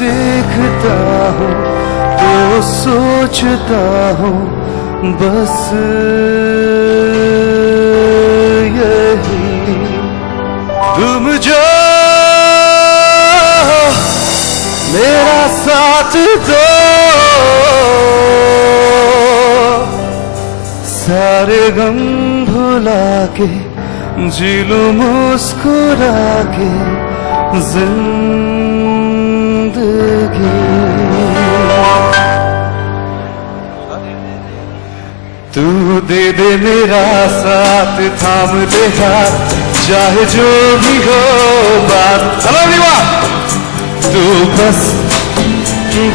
देखता हूँ तो सोचता हूँ बस यही, तुम जो मेरा साथ दो, सारे गम भुला के जी लूं मुस्कुरा के तू दे दे मेरा साथ, थाम दे हाथ, चाहे जो भी हो बात। चलो विवाह, तू बस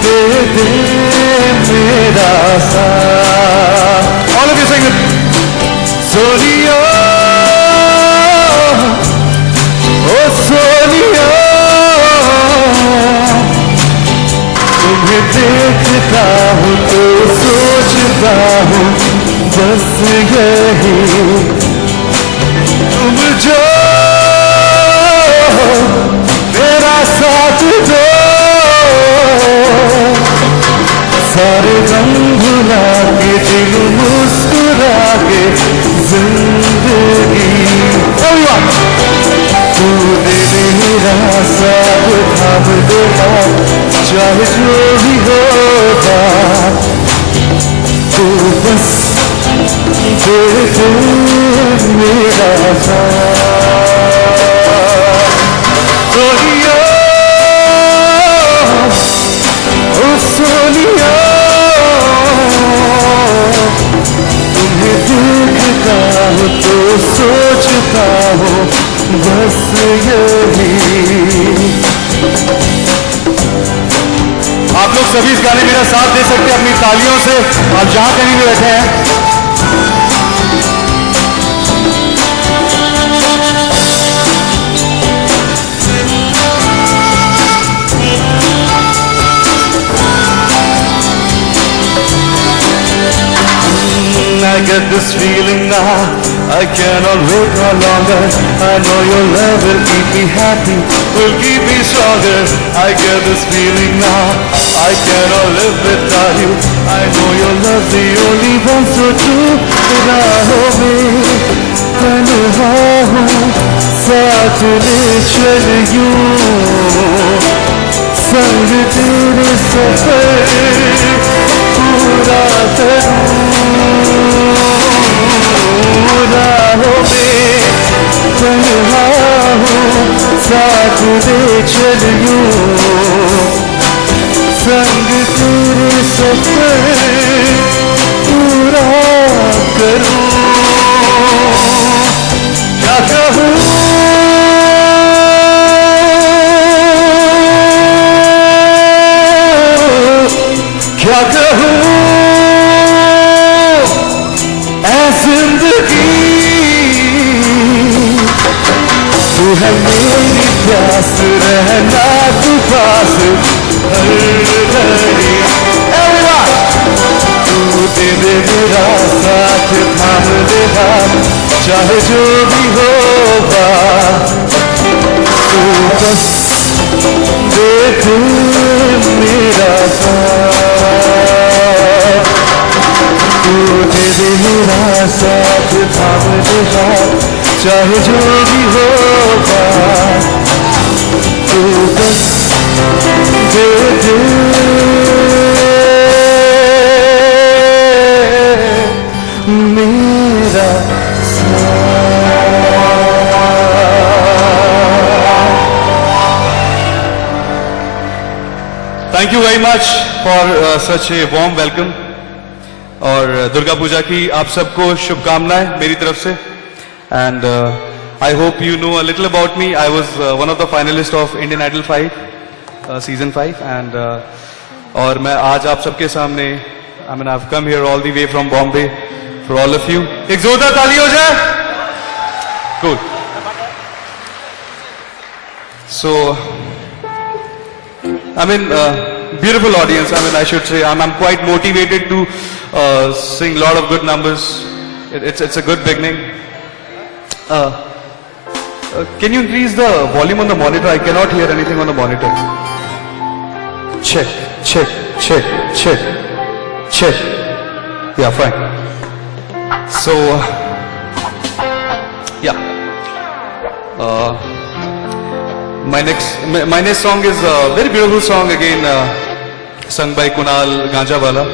दे दे मेरा साथ। All of you sing it. Sonia, ओ सोनिया, तुम्हें देखता हूँ तो सोचता हूँ बस यही, तुम जो मेरा साथ दो, सारे गम भुला के दिल मुस्कुरा के जिंदगी। तू दे दे मेरा साथ, थाम दे हाथ, चाहे जो भी होगा, तू बस दे दे मेरा साथ। सोनिया, ओ सोनिया, तुम्हें देखता हूँ तो सोचता हूँ बस यही। आप लोग सभी इस गाने मेरा साथ दे सकते हैं अपनी तालियों से, आप जहां कहीं भी बैठे हैं। I get this feeling now, I cannot wait no longer. I know your love will keep me happy, will keep me stronger. I get this feeling now, I cannot live without you. I know your love's the only one, so true. राहों में तन्हा हूँ, साथ ले चल यूं, संग तेरे सफर पूरा करूं। राहों में तन्हा हूँ, साथ ले चल यूं, संग तेरे सफर पूरा करूं। क्या कहूँ, क्या कहूँ, ऐ जिंदगी तू है मेरी प्यास, रहना तू पास हर घड़ी। तू दे दे मेरा साथ, थाम दे हाथ, चाहे जो भी होगा, तू बस दे दे मेरा साथ। तू दे दे मेरा साथ, थाम दे हाथ, चाहे जो भी होगा, तू बस दे दे मेरा साथ। Thank you very much for such a warm welcome। और दुर्गा पूजा की आप सबको शुभकामनाएं मेरी तरफ से। And I hope you know a little about me. I was one of the finalists of Indian Idol 5, season 5, and और मैं आज आप सबके सामने, I mean I've come here all the way from Bombay for all of you. एक जोरदार ताली हो जाए. Cool. So, I mean, beautiful audience. I mean, I should say, I'm quite motivated to sing a lot of good numbers. It's a good beginning. Can you increase the volume on the monitor? I cannot hear anything on the monitor. Check, check, check, check, check. Yeah, fine. So, yeah. My next song is a very beautiful song again, sung by Kunal Ganjawala.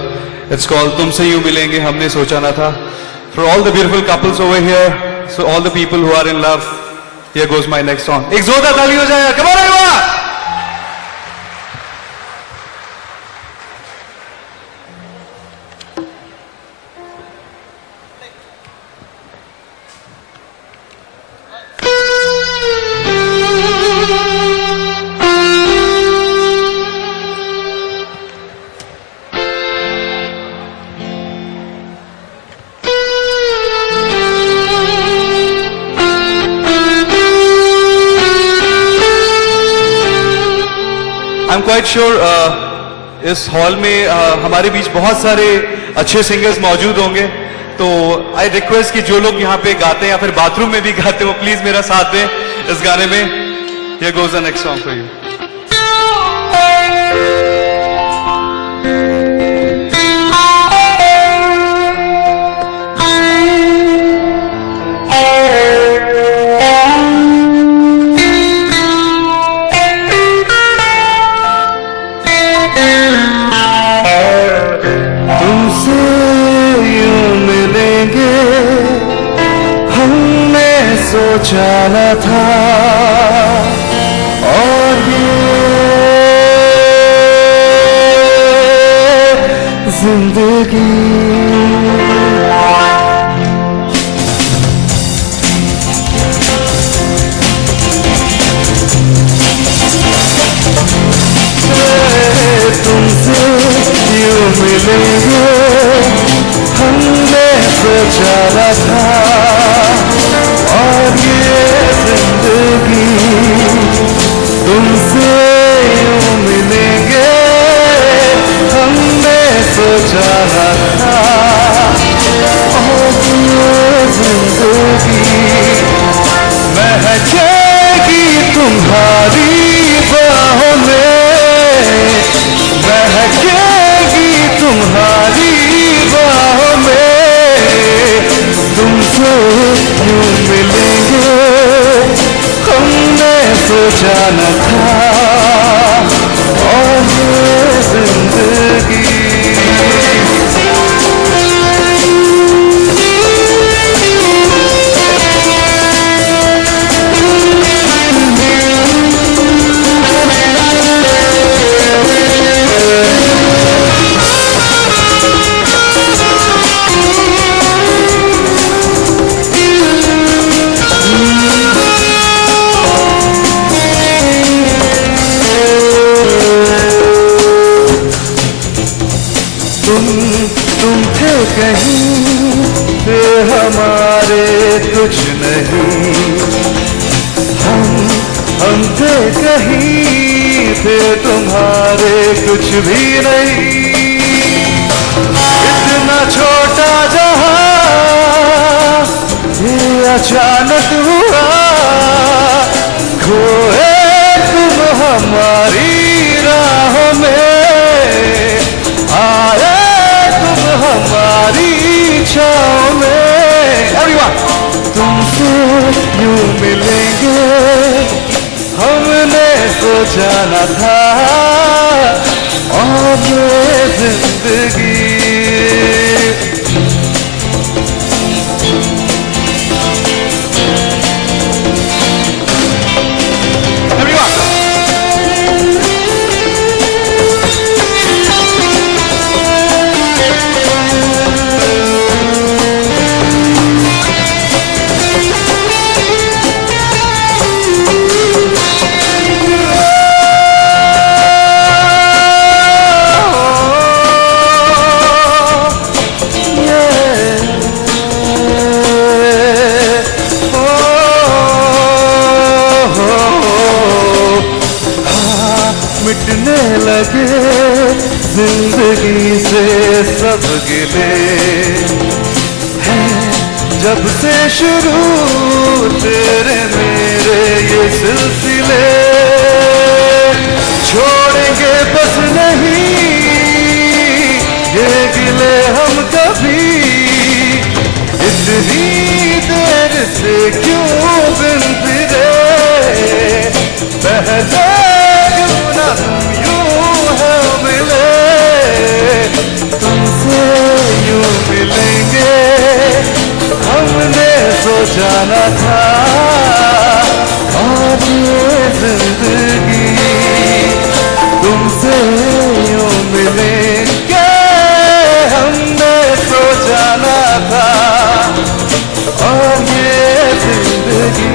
It's called Tumse Yun Milenge Humne Socha Na Tha. For all the beautiful couples over here, so all the people who are in love, here goes my next song. Ek zordaar taali ho jayega. Come on everyone! I'm quite sure इस hall में हमारे बीच बहुत सारे अच्छे singers मौजूद होंगे, तो I request कि जो लोग यहाँ पे गाते हैं या फिर बाथरूम में भी गाते हो, प्लीज मेरा साथ दें इस गाने में. Here goes the next song for you. सोचा न था और ये जिंदगी तुमसे यूं मिलेंगे हमने सोचा न था और ये जिंदगी तुमसे यूं मिलेंगे हमने सोचा न था और ये जिंदगी महकेगी तुम्हारी बाहों में, महकेगी तुम्हारी बाहों में. तुमसे यूं मिलेंगे हमने सोचा न था और ये जिंदगी. तुम थे कहीं थे हमारे कुछ नहीं, हम थे कहीं थे तुम्हारे कुछ भी नहीं. इतना छोटा जहां ये अचानक हुआ, खोए तुम हमारी राहों में, आए हमारी छाँव में. Everyone, तुमसे यूं मिलेंगे हमने सोचा न था और ये जिंदगी. जिंदगी से सब गिले हैं जब से शुरू तेरे मेरे ये सिलसिले, छोड़ेंगे बस नहीं ये गिले हम कभी, इतनी देर से क्यों बिन फिरे, पहले क्यों ना तुम यूं है मिले, तुमसे यूं मिलेंगे हमने सोचा न था, और ये जिंदगी तुमसे यूं मिलेंगे हमने सोचा न था, और ये जिंदगी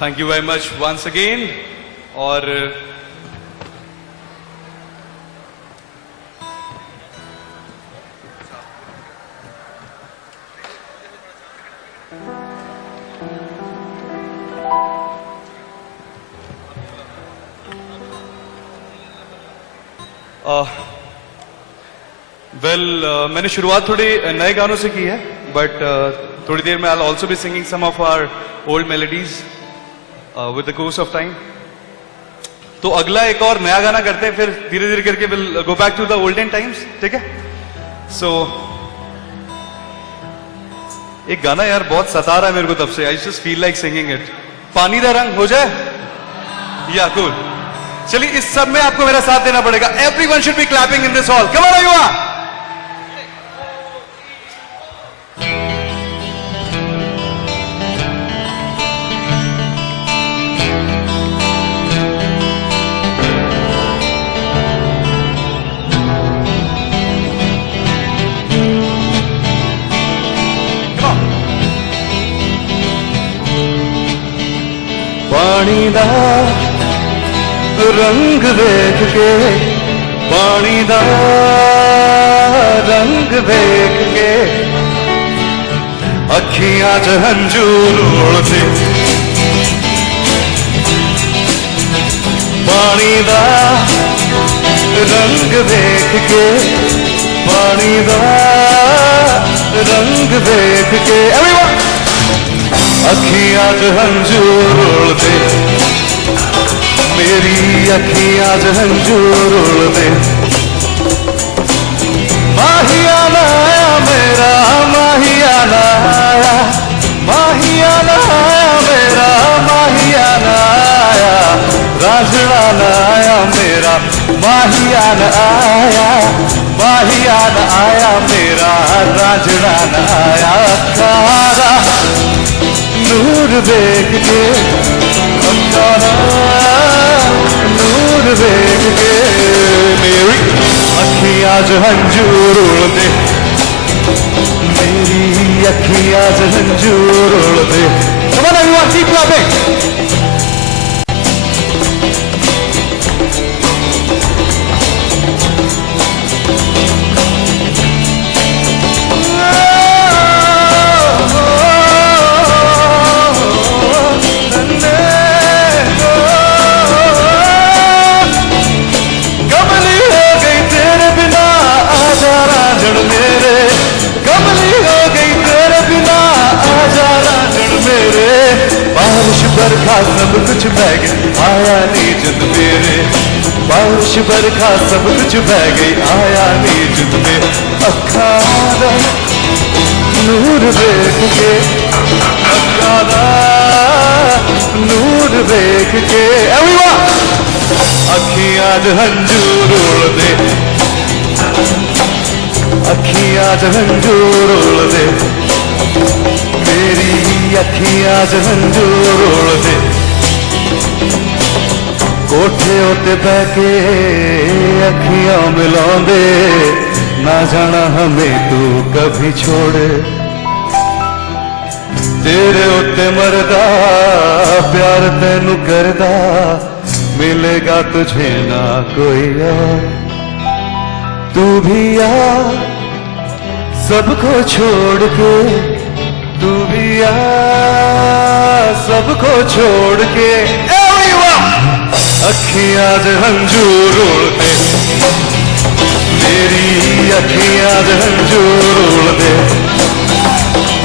thank you very much once again. और मैंने शुरुआत थोड़ी नए गानों से की है, बट थोड़ी देर में I will also be singing some of our old melodies with the course of time. तो अगला एक और नया गाना करते हैं, फिर धीरे धीरे करके will go back to the olden times, ठीक है? सो एक गाना यार बहुत सता रहा है मेरे को तब से, I just feel like singing it. पानी दा रंग हो जाए या कूल। चलिए इस सब में आपको मेरा साथ देना पड़ेगा। Everyone should be clapping in this hall. Come on युवा। पानी दा रंग देख के, पानी दा रंग देख के अखियां च हंजूर उड़दे, पानी दा रंग देख के, पानी दा रंग देख के एवरीवन अखियां च हंजूर उड़दे, मेरी अखियां च हंजूर उड़दे, माहिया लाया मेरा माहिया लाया, माहिया लाया मेरा माहिया लाया, राजड़ा लाया मेरा माहिया लाया, माहिया लाया मेरा राजड़ा लाया, तारा नूर देख के, नूर देख के मेरी अखियां च हंजूर उड़दे, मेरी अखियां च हंजूर उड़दे। Come on everyone, keep clapping. बरखा सब कुछ बह गई आया नीचत मेरे, बारिश बरखा सब कुछ बह गई आया नीचत मेरे, अखा दा नूर देख के, अखा दा नूर देख के एवरीवन अखियां च हंजूर उड़दे, अखियां च हंजूर उड़दे, मेरी अखियां च हंजूर उड़दे, कोठे उत्ते बह के अखियां मिलांदे, ना जाना हमें तू कभी छोड़े तेरे उत्ते मरदा प्यार तेनू करदा मिलेगा तुझे ना कोई और तू भी आ सबको छोड़ के तू भी आ सबको छोड़ के अखियां च हंझू रोलदे मेरी अखियां च हंझू रोलदे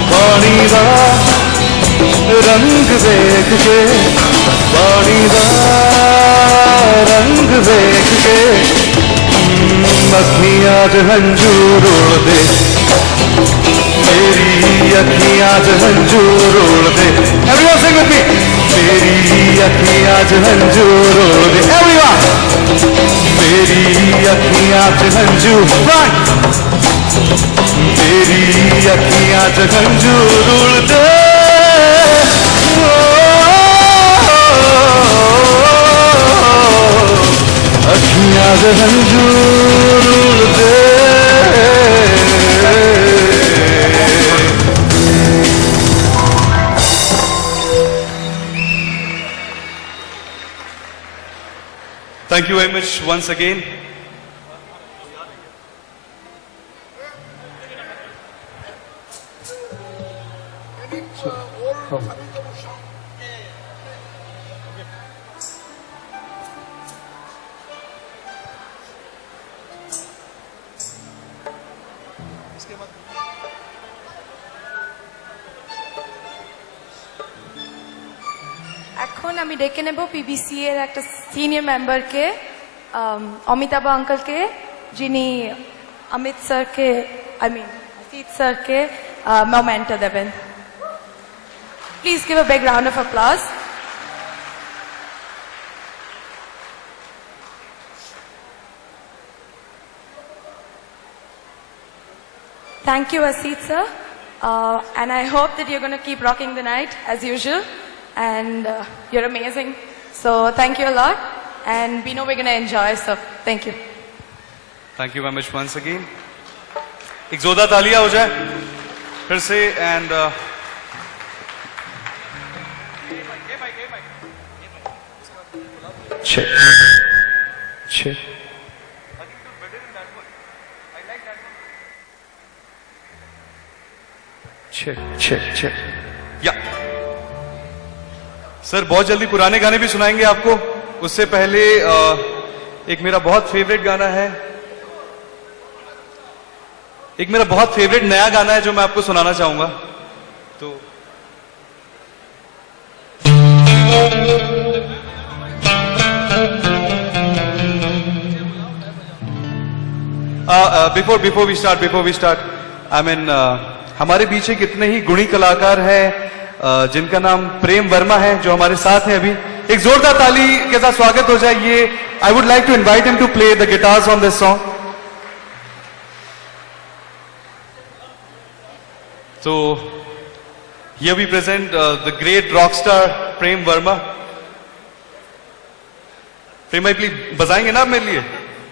पानी दा रंग देख के पानी दा रंग देख के अखियां च हंझू रोलदे मेरी अखियां च हंझू रोलदे Everyone sing with me मेरी अखियां च हंझू रोलदे Everyone मेरी अखियां च हंझू मेरी अखियां च हंझू रोलदे अखियां च हंझू रोलदे Thank you very much once again. এখন আমি ডেকে নেব পিবিসি এর একটা সিনিয়র মেম্বারকে অমিতাভ আঙ্কেলকে যিনি অমিত স্যারকে অসিত স্যারকে মোমেন্টো দেবেন please give a big round of applause Thank you, Asit sir. And I hope that you're going to keep rocking the night as usual. And you're amazing. So thank you a lot. And we know we're going to enjoy. So thank you. Thank you very much once again. एक जोरदार तालियां हो जाए फिर से and check check check check check या sir बहुत जल्दी पुराने गाने भी सुनाएंगे आपको उससे पहले एक मेरा बहुत फेवरेट गाना है एक मेरा बहुत फेवरेट नया गाना है जो मैं आपको सुनाना चाहूंगा तो before we start I mean हमारे पीछे कितने ही गुणी कलाकार हैं जिनका नाम प्रेम वर्मा है जो हमारे साथ हैं अभी एक जोरदार ताली के साथ स्वागत हो जाए ये I would like to invite him to play the guitars on this song So, here we present the great rock star Prem Verma. Prem भाई प्लीज बजाएंगे ना आप मेरे लिए?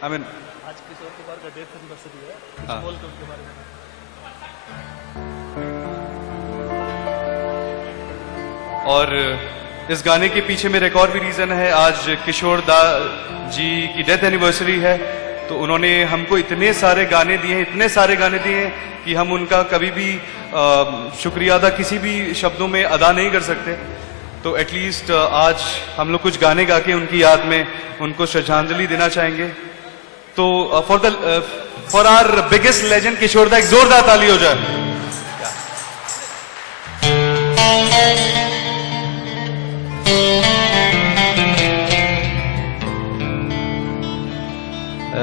I mean, आज किशोर कुमार का डेथ एनिवर्सरी है हाँ। बोल के उनके बारे में और इस गाने के पीछे मेरा एक और भी रीजन है आज किशोर दा जी की डेथ एनिवर्सरी है तो उन्होंने हमको इतने सारे गाने दिए हैं कि हम उनका कभी भी शुक्रिया अदा किसी भी शब्दों में अदा नहीं कर सकते तो एटलीस्ट आज हम लोग कुछ गाने गा के उनकी याद में उनको श्रद्धांजलि देना चाहेंगे तो फॉर आवर बिगेस्ट लेजेंड किशोर दा एक जोरदार ताली हो जाए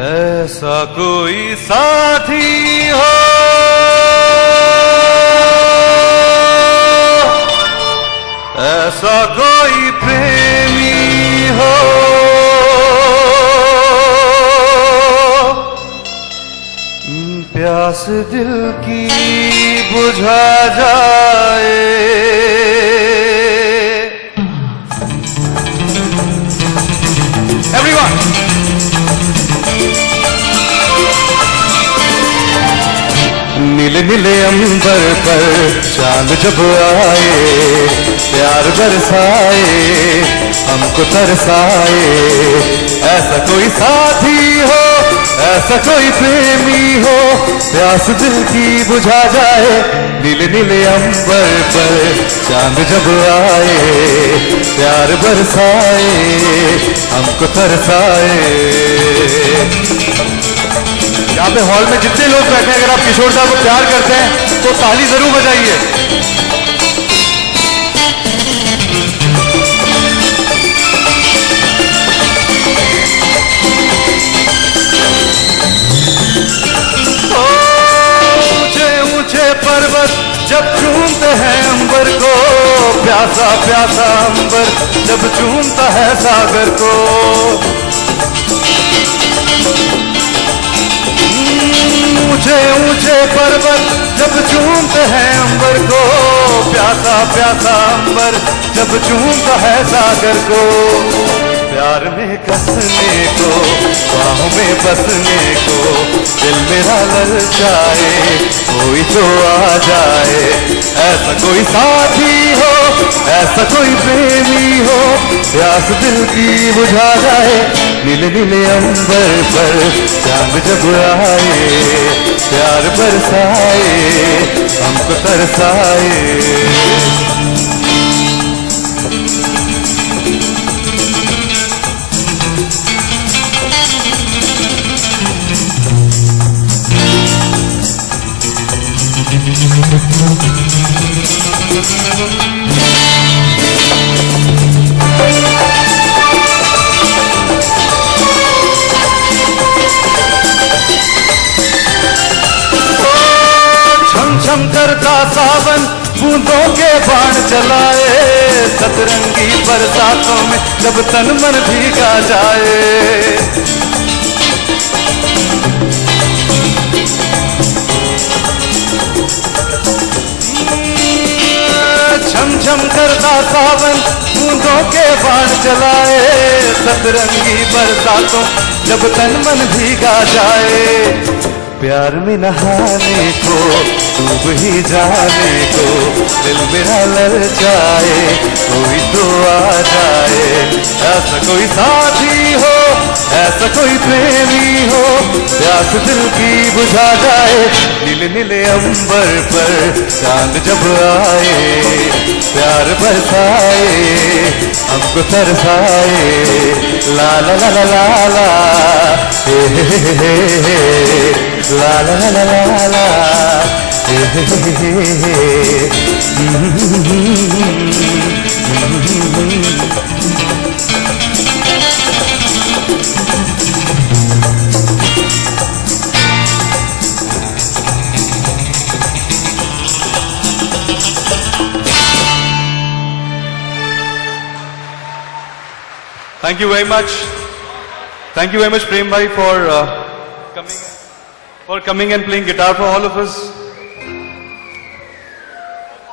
ऐसा कोई साथी हो ऐसा कोई प्रेमी हो प्यास दिल की बुझा जाए Everyone नीले अंबर पर चांद जब आए, प्यार बरसाए, हमको तरसाए। ऐसा कोई साथी हो, ऐसा कोई प्रेमी हो, प्यास दिल की बुझा जाए। नीले नीले अंबर पर चांद जब आए, प्यार बरसाए, हमको तरसाए। यहाँ पे हॉल में जितने लोग बैठे हैं, अगर आप किशोर दा को प्यार करते हैं तो ताली जरूर बजाइए। ऊंचे ऊंचे पर्वत जब चूमते हैं अंबर को, प्यासा प्यासा अंबर जब चूमता है सागर को। ऊंचे ऊंचे पर्वत जब चूमते हैं अंबर को, प्यासा प्यासा अंबर जब चूमता है सागर को। प्यार में कसने को, बाहों में बसने को, दिल मेरा ललचाए, कोई तो आ जाए। ऐसा कोई साथी हो, ऐसा कोई प्रेमी हो, प्यास दिल की बुझा जाए। नीले नीले अंबर पर चांद जब आए, प्यार बरसाए, हमको तरसाए। छम करता सावन बूंदों के बाण चलाए, सतरंगी बरसातों में जब तन मन भीगा जाए। छम छम करता सावन बूंदों के बाण चलाए, सतरंगी बरसातों जब तन मन भीगा जाए। प्यार में नहाने को, डूब ही जाने को, दिल मेरा ललचाए, कोई तो आ जाए। ऐसा कोई साथी हो, ऐसा कोई प्रेमी हो, प्यास दिल की बुझा जाए। नीले नीले अंबर पर चांद जब आए, प्यार बरसाए, हमको तरसाए। ला ला ला ला ला ला, हे ला ला ला ला ला, Thank you very much. Thank you very much, Prem Bhai, for coming and playing guitar for all of us.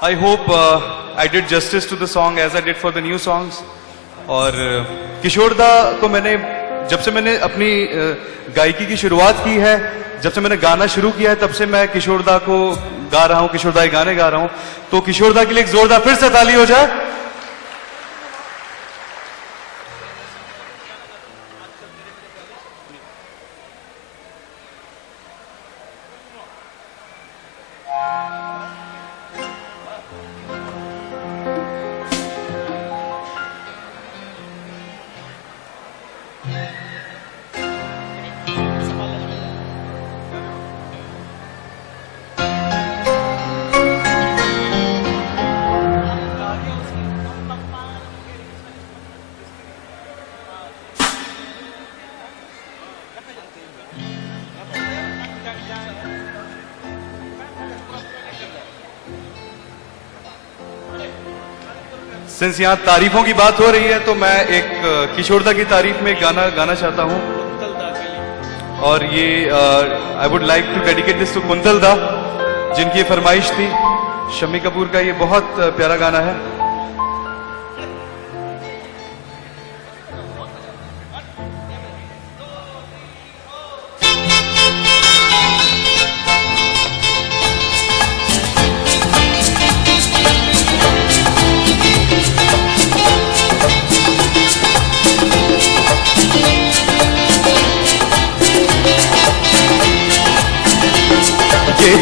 I hope I did justice to the song as I did for the new songs. और किशोर दा को मैंने जब से मैंने अपनी गायकी की शुरुआत की है, जब से मैंने गाना शुरू किया है, तब से मैं किशोर दा को गा रहा हूँ, किशोर दा के गाने गा रहा हूँ। तो किशोर दा के लिए एक जोरदार फिर से ताली हो जाए। सिंस यहाँ तारीफों की बात हो रही है, तो मैं एक किशोर दा की तारीफ में एक गाना गाना चाहता हूँ। और ये I would like to dedicate this to Kuntal दा, जिनकी ये फरमाइश थी। शम्मी कपूर का ये बहुत प्यारा गाना है।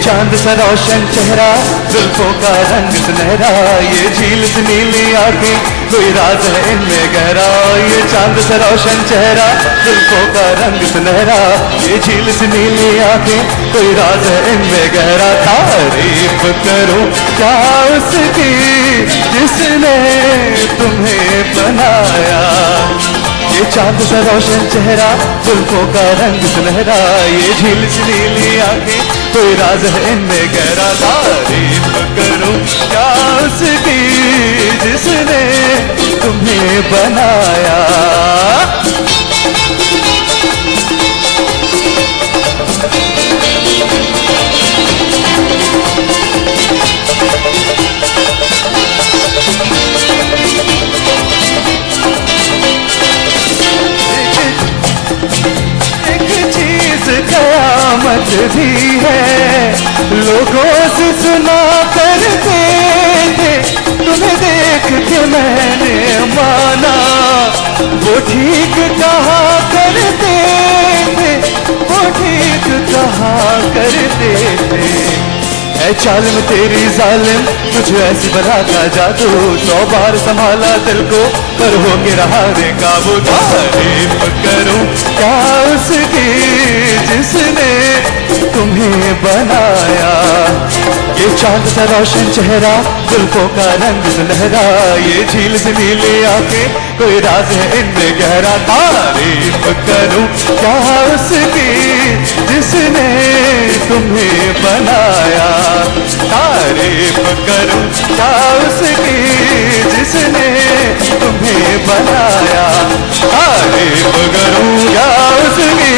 चांद सा रोशन चेहरा, जुल्फों का रंग सुनहरा, ये झील सी नीली आंखें, कोई राज है इनमें गहरा। ये चांद सा रोशन चेहरा, जुल्फों का रंग सुनहरा, ये झील सी नीली आंखें, कोई राज है इनमें गहरा। तारीफ करूं क्या उसकी जिसने तुम्हें बनाया। ये चांद सा रोशन चेहरा, जुल्फों का रंग सुनहरा, ये झील सी नीली आंखें, कोई राज है इनमें गहरा। तारीफ करूं क्या उसकी जिसने तुम्हें बनाया। कयामत भी है, लोगों से सुना करते थे, तुम्हें देख के मैंने माना। वो ठीक कहा करते थे, वो ठीक कहा करते थे। ऐ चाल में तेरी जालिम, तुझे ऐसी बला का जादू, 100 बार संभाला दिल को पर हो के रहा रे काबू। तारीफ करूं क्या उसकी जिसने तुम्हें बनाया। ये चांद सा रोशन चेहरा, जुल्फों का रंग सुनहरा, ये झील से नीली आंखें, कोई राज है इनमें गहरा। तारीफ करूं क्या उसकी जिसने तुम्हें बनाया। तारीफ करूं क्या उसकी जिसने तुम्हें बनाया। तारीफ करूं क्या उसकी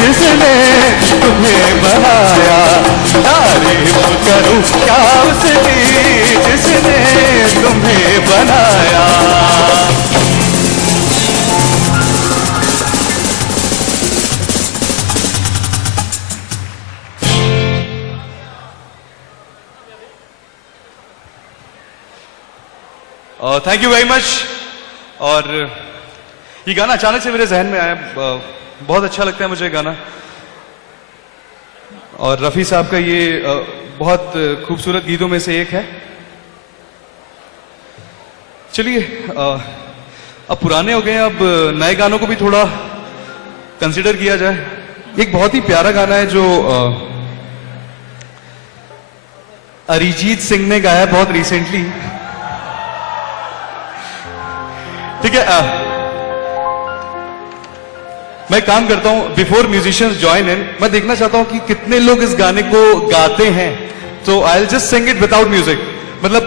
जिसने तुम्हें बनाया। तारीफ करूं क्या उसकी जिसने तुम्हें बनाया। Thank you very much. और ये गाना अचानक से मेरे जहन में आया, बहुत अच्छा लगता है मुझे गाना। और रफ़ी साहब का ये बहुत खूबसूरत गीतों में से एक है। चलिए अब पुराने हो गए, अब नए गानों को भी थोड़ा कंसिडर किया जाए। एक बहुत ही प्यारा गाना है जो अरिजीत सिंह ने गाया बहुत रिसेंटली। ठीक है, मैं काम करता हूं, बिफोर म्यूजिशियंस ज्वाइन इन, मैं देखना चाहता हूं कि कितने लोग इस गाने को गाते हैं। तो I will just sing it without music, मतलब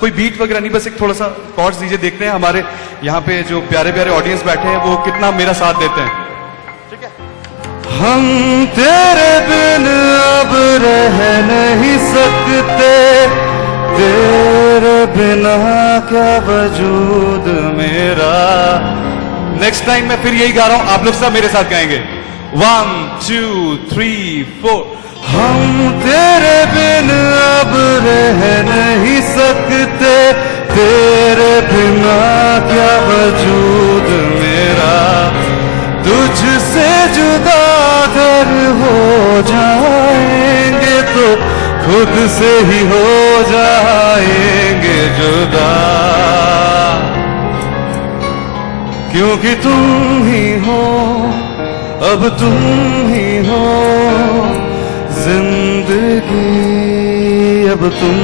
कोई बीट वगैरह नहीं, बस एक थोड़ा सा कॉर्ड्स दीजिए। देखते हैं हमारे यहाँ पे जो प्यारे प्यारे ऑडियंस बैठे हैं वो कितना मेरा साथ देते हैं। ठीक है। हम तेरे बिन अब रह नहीं सकते, तेरे बिना क्या वजूद मेरा। नेक्स्ट टाइम मैं फिर यही गा रहा हूं, आप लोग सब मेरे साथ गाएंगे। 1 2 3 4। हम तेरे बिन अब रह नहीं सकते, तेरे बिना क्या वजूद मेरा। तुझसे जुदा अगर हो जाएंगे तो खुद से ही हो जाएंगे जुदा। क्योंकि तुम ही हो, अब तुम ही हो जिंदगी, अब तुम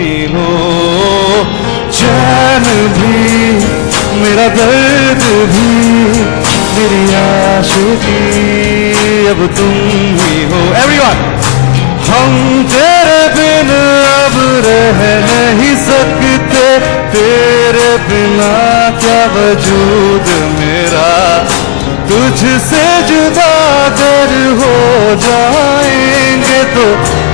ही हो। चैन भी मेरा दर्द भी मेरी आशिकी, अब तुम ही हो। एवरीवन, हम तेरे बिन अब रह नहीं सकते, तेरे बिना क्या वजूद मेरा। तुझसे जुदा अगर हो जाएंगे तो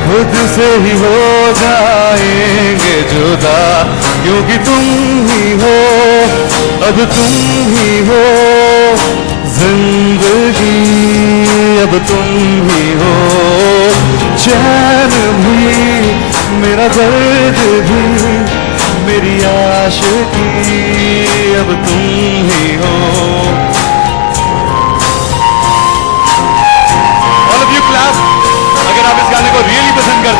खुद से ही हो जाएंगे जुदा। क्योंकि तुम ही हो, अब तुम ही हो जिंदगी, अब तुम ही हो। चैन भी मेरा दर्द भी मेरी आशिकी, अब तुम ही हो। ऑल ऑफ यू क्लैप अगर आप इस गाने को रियली पसंद करते हैं।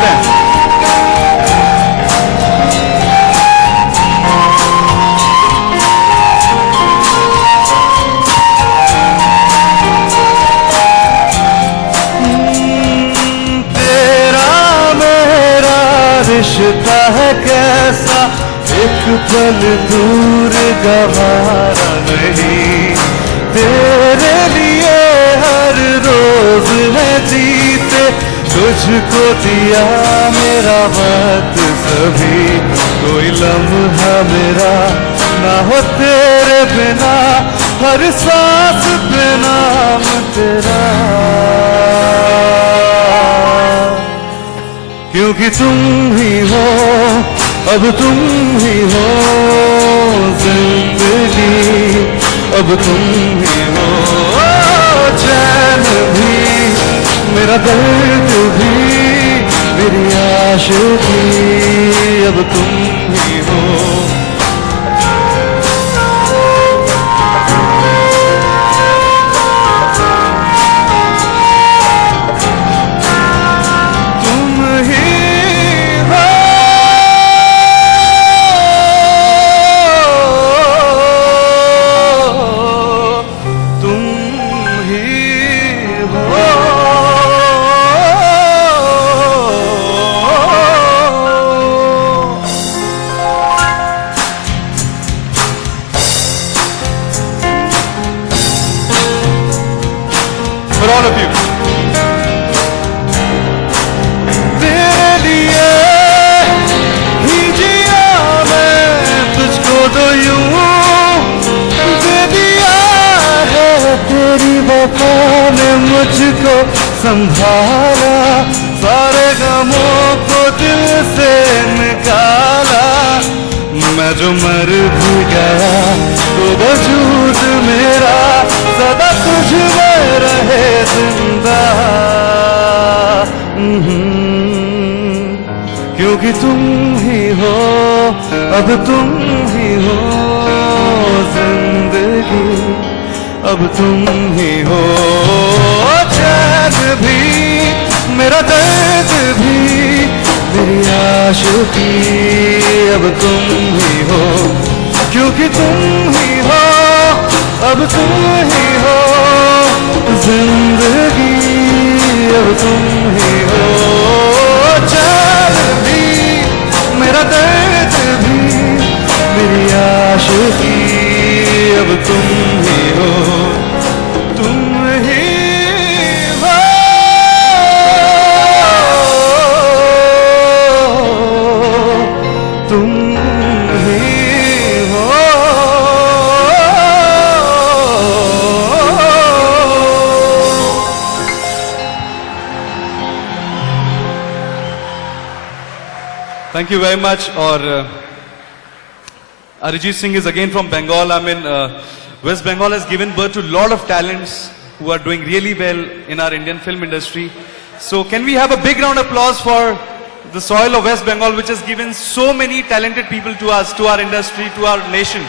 पल दूर गवारा नहीं, तेरे लिए हर रोज है जीते, तुझको दिया मेरा वक्त सभी, कोई लम्हा मेरा ना हो तेरे बिना, हर सांस पे नाम तेरा, क्योंकि तुम ही हो, अब तुम ही हो जिंदगी, अब तुम ही हो चैन भी, मेरा दर्द भी, मेरी आशिकी, अब तुम ही हो। For all of you. तेरे लिए ही जिया मैं, तुझको तो यूं दे दिया है, तेरी वफा ने मुझको संभाला, सारे गमों को दिल से निकाला, मैं जो मर भी गया तो वजूद मेरा सदा तुझ में रहे जिंदा, क्योंकि तुम ही हो, अब तुम ही हो जिंदगी, अब तुम ही हो चैन भी, मेरा दर्द भी, मेरी आशिकी, अब तुम ही हो, क्योंकि तुम ही हो, अब तुम ही हो जिंदगी, अब तुम ही हो चैन भी, मेरा दर्द भी, मेरी आशिकी, अब तुम ही हो, तुम ही हो, तुम ही हो। Thank you very much. और Arijit Singh is again from Bengal. I mean, West Bengal has given birth to a lot of talents who are doing really well in our Indian film industry. So can we have a big round of applause for the soil of West Bengal, which has given so many talented people to us, to our industry, to our nation.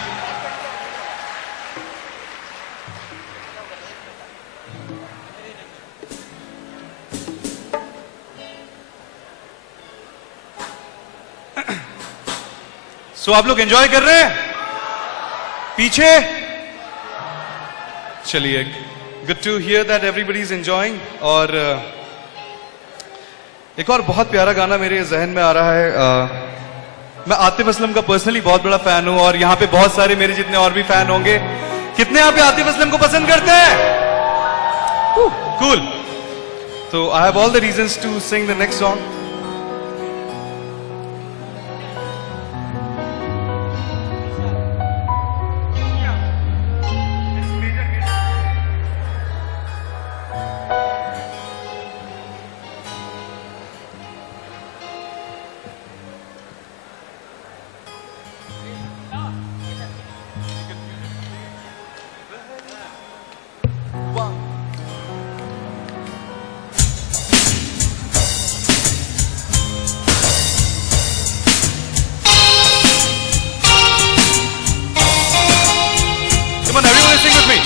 So आप लोग enjoy कर रहे हैं पीछे? चलिए, good to hear that everybody is enjoying. और एक और बहुत प्यारा गाना मेरे जहन में आ रहा है. मैं आतिफ असलम का पर्सनली बहुत बड़ा फैन हूं और यहाँ पे बहुत सारे मेरे जितने और भी फैन होंगे. कितने यहाँ पे आतिफ असलम को पसंद करते हैं? Cool. So I have all the reasons to sing the next song. Come on, everybody sing with me.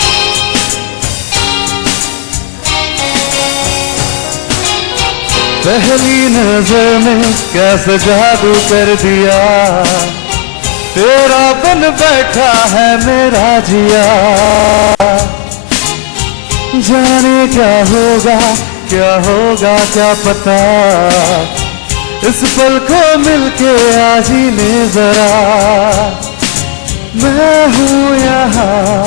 पहली नजर में कैसे जादू कर दिया, तेरा बन बैठा है मेरा जिया. जाने क्या होगा क्या पता, इस पल को मिलके आज ही ले जरा, मैं हूँ यहाँ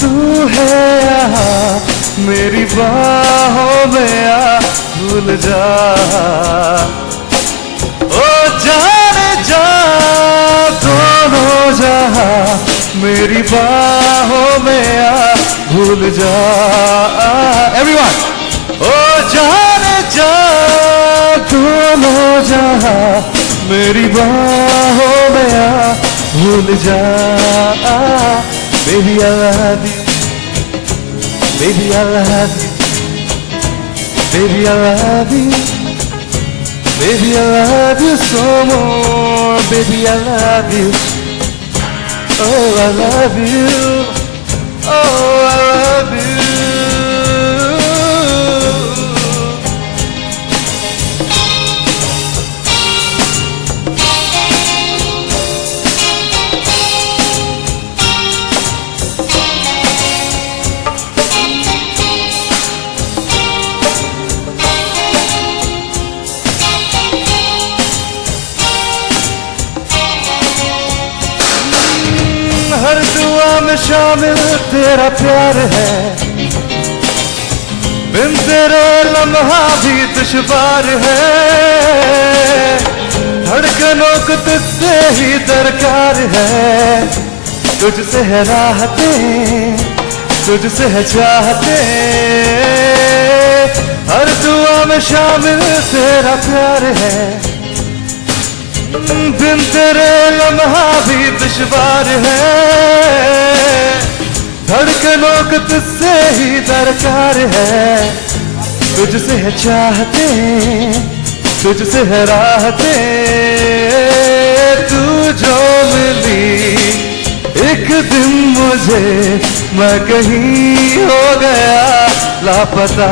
तू है यहाँ, मेरी बाहों में आ भूल जा। ओ जाने जा दोनों जहाँ, मेरी बाहों में आ भूल जा। एवरीवन, ओ जाने जा दोनों जहाँ, मेरी बाहों में आ भूल जा। Baby I love you, baby I love you, baby I love you, baby I love you so more, baby I love you, oh I love you, oh I love you. हर दुआ में शामिल तेरा प्यार है, बिन तेरे लम्हा भी दुश्वार है। धड़कनों को तुझसे ही दरकार है, तुझसे है राहतें, तुझसे है चाहते। हर दुआ में शामिल तेरा प्यार है, बिन तेरे लम्हा भी दुश्वार है। धड़कनों को तुझसे ही दरकार है, तुझसे है चाहते, तुझसे है राहते। तू जो मिली एक दिन मुझे, मैं कहीं हो गया लापता।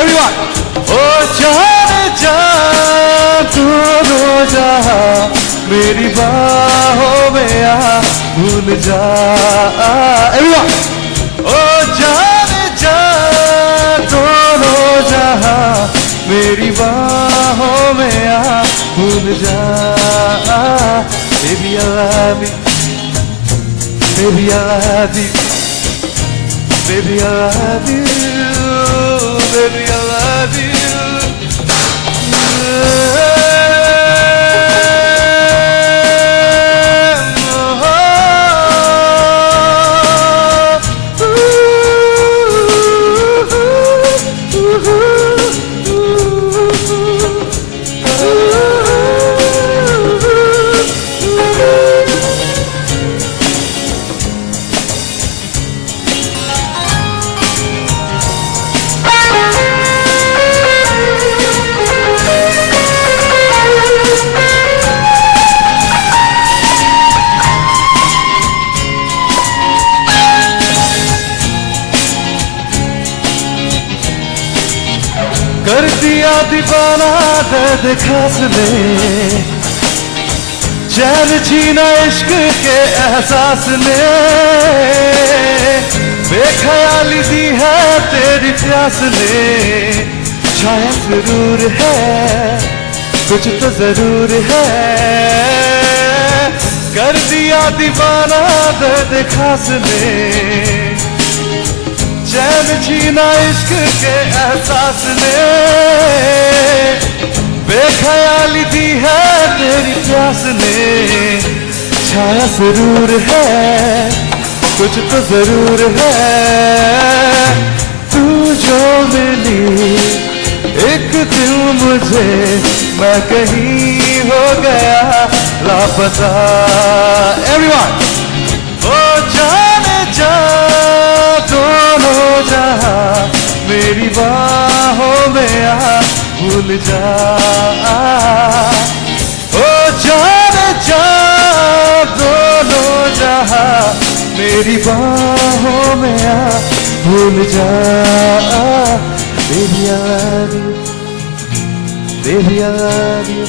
एवरीवन, ओ जाने जा दोनों जहाँ, मेरी बाहों में आ भूल जा। एवरीवन, ओ जाने जा दोनों जहाँ, मेरी बाहों में आ भूल जा। Baby I love you, baby I love you, baby I love you, baby I love you. कर दिया दीवाना दर्द खास ने, चैन जीना इश्क के एहसास ने। बेख्याली दी है तेरी प्यास ने, शायद जरूर है कुछ तो जरूर है। कर दिया दीवाना दर्द खास ने, चैन जीना इश्क के एहसास ने। बेख्याली दी है तेरी प्यास ने, छाया जरूर है कुछ तो जरूर है। तू जो मिली एक दिन मुझे, मैं कहीं हो गया लापता। एवरीवन, ओ जाने जा दोनों जहाँ, मेरी बाहों में आ भूल जा। ओ जाने जा दोनों जहाँ, मेरी बाहों में आ भूल जा। Baby I love you, baby I love you,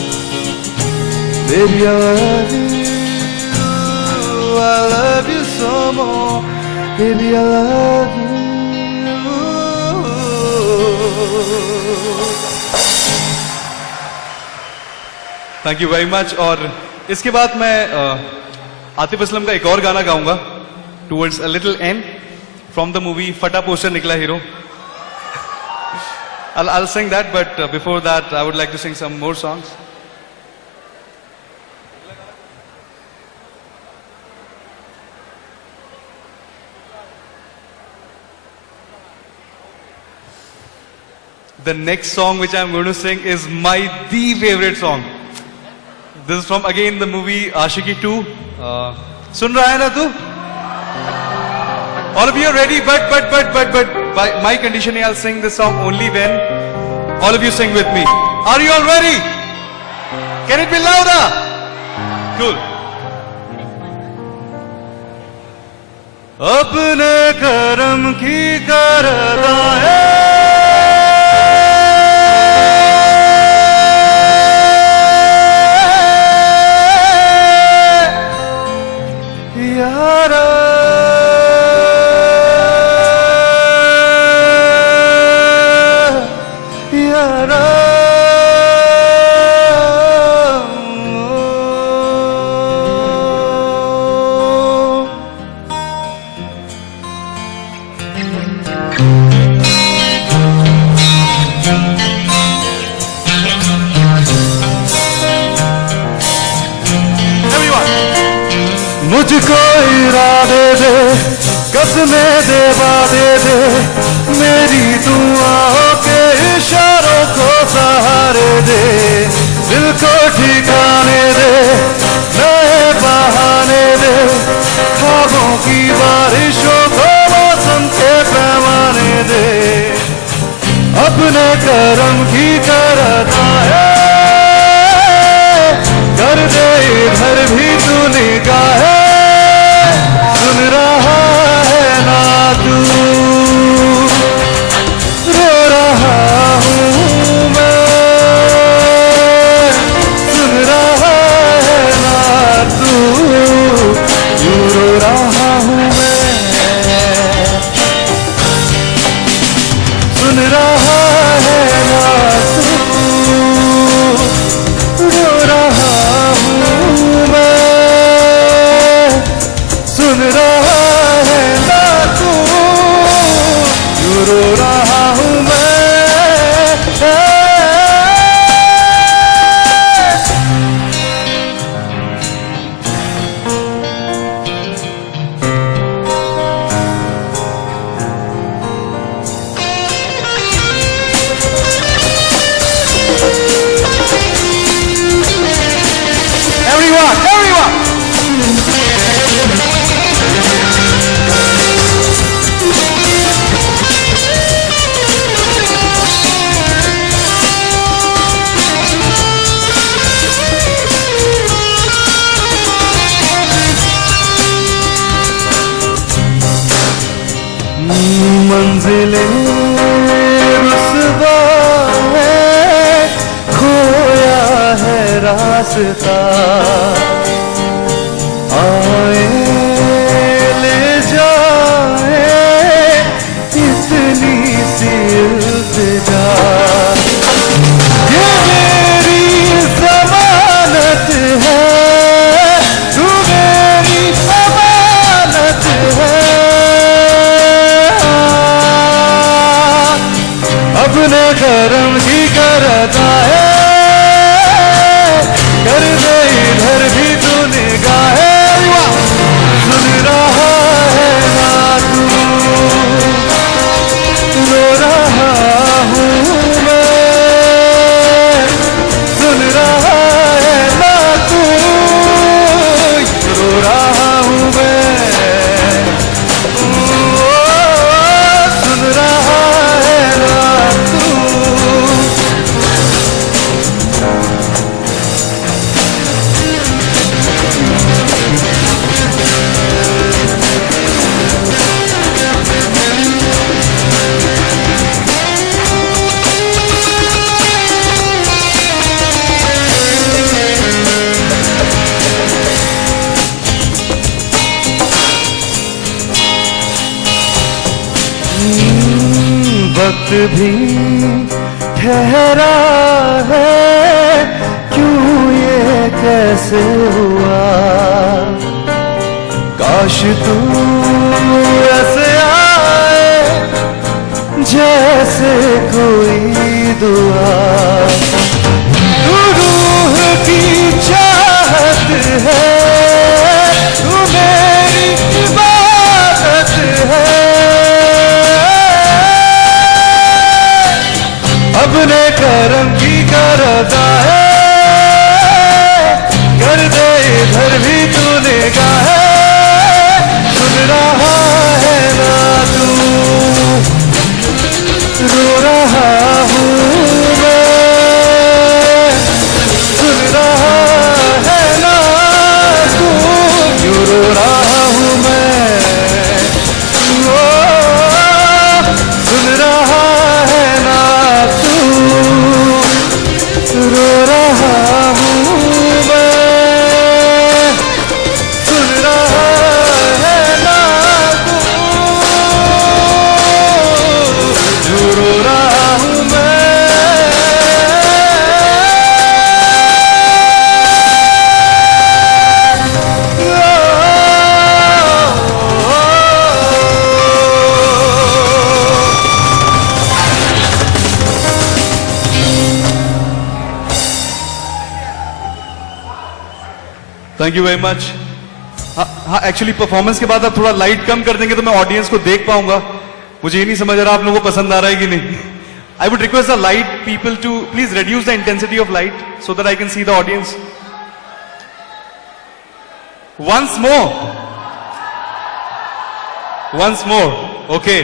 baby I love you, I love you so more, baby I love you. Thank you very much. और इसके बाद मैं आतिफ असलम का एक और गाना गाऊंगा, towards a little end, from the movie Phata Poster Nikla Hero. I'll sing that, but before that, I would like to sing some more songs. The next song which I'm going to sing is the favorite song. This is from again the movie Ashiki 2. सुन रहा है ना तू? All of you are ready, but by my condition I'll sing this song only when all of you sing with me. Are you all ready? Can it be louder? Cool. अपने कर्म की करता है यारा, यारा मुझको इरादे दे, कसमें दे, वादे दे, मेरी दुआओं के इशारों को सहारे दे, दिल को ठिकाने दे, नए बहाने दे, ख्वाबों की बारिशों को मौसम के पैमाने दे, अपने करम की करता है, कर दे इधर भी तू निगाह, सुन रहा है ना तू, रो रहा हूँ मैं, सुन रहा है ना तू, यूं रो रहा हूँ मैं, सुन रहा है ना तू, रो रहा हूँ मैं, सुन रहा है ना तू, यूं रो रहा हूँ मैं। Everyone! मंजिलें रुसवा है, खोया है रास्ता, आए ले जाए इतनी सी इल्तिजा, ये मेरी ज़मानत है, तू मेरी अमानत है, अपने कर्म की करता है, कर दे इधर भी तू निगाह, सुन रहा है ना तू, रो रहा हूँ मैं, सुन रहा है ना तू, रो रहा हूँ मैं, सुन रहा है ना तू। वक्त भी ठहरा है, क्यों ये तू ऐसे आए जैसे कोई दुआ, तू रूह की चाहत है, तू मेरी इबादत है। अपने करम की करदा है, कर दे इधर भी तू निगाह है। सुन रहा है ना तू, रो रहा हूँ मैं, सुन रहा है ना तू, क्यों रो रहा हूँ मैं। ओ, सुन रहा है ना तू, रो रहा हूँ मैं, सुन रहा है ना तू, क्यों रो रहा हूँ मैं। Thank you very much. हाँ, एक्चुअली परफॉर्मेंस के बाद आप थोड़ा लाइट कम कर देंगे तो मैं ऑडियंस को देख पाऊंगा। मुझे ये नहीं समझ आ रहा आप लोगों को पसंद आ रहा है कि नहीं। I would request the light people to please reduce the intensity of light so that I can see the audience. Once more, once more, okay.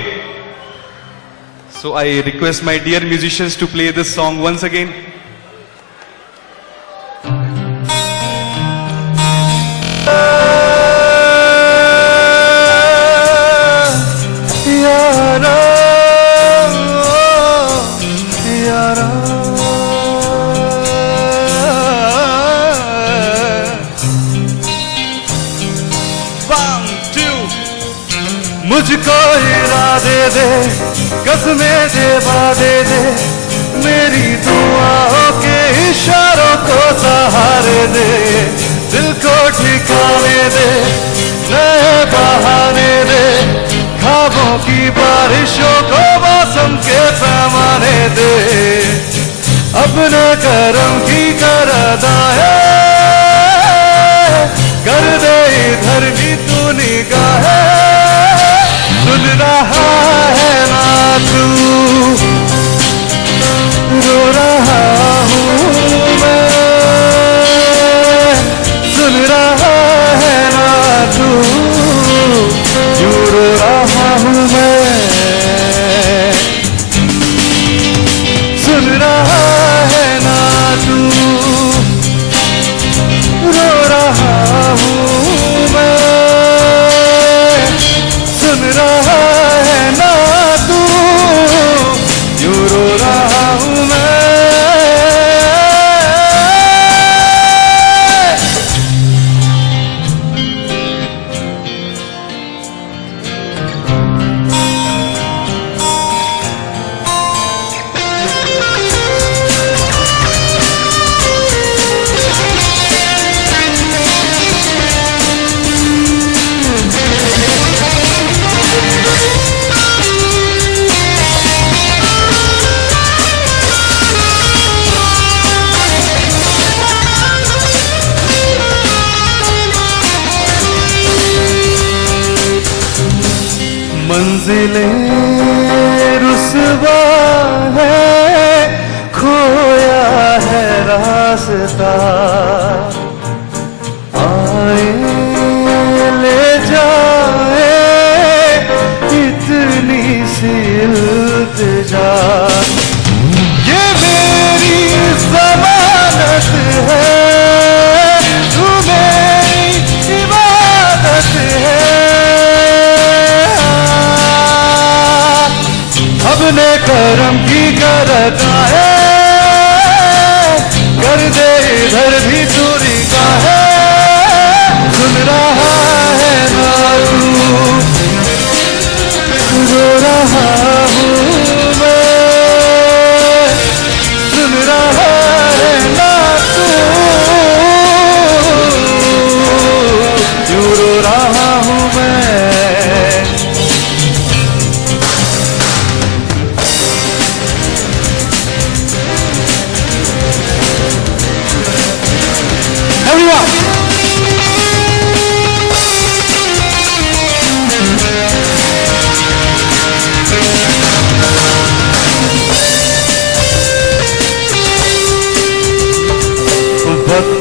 So I request my dear musicians to play this song once again. यारा, यारा, मुझको इरादे दे, कसमें दे, वादे दे, मेरी दुआओं के इशारों को सहारे दे, दिल को ठिकाने दे, नए बहाने दे, ख्वाबों की बारिशों को मौसम के पैमाने दे, अपने करम की करदा है, कर दे इधर भी तू निगाह है। सुन रहा है ना तू, रो रहा हूँ मैं, सुन रहा है ना तू, क्यों रो रहा हूँ मैं। सुन रहा है ना तू, रो रहा हूँ मैं, सुन रहा है ना तू, क्यों रो रहा हूँ मैं। मंजिलें रुसवा है, खोया है रास्ता, आए ले जाए इतनी सी इल्तिजा, ये मेरी ज़मानत है, तू मेरी इबादत है। अपने करम की करदा है, कर दे इधर भी तू निगाह है। सुन रहा है ना तू, रो रहा हूँ मैं, सुन रहा है ना तू, क्यों रो रहा हूँ मैं।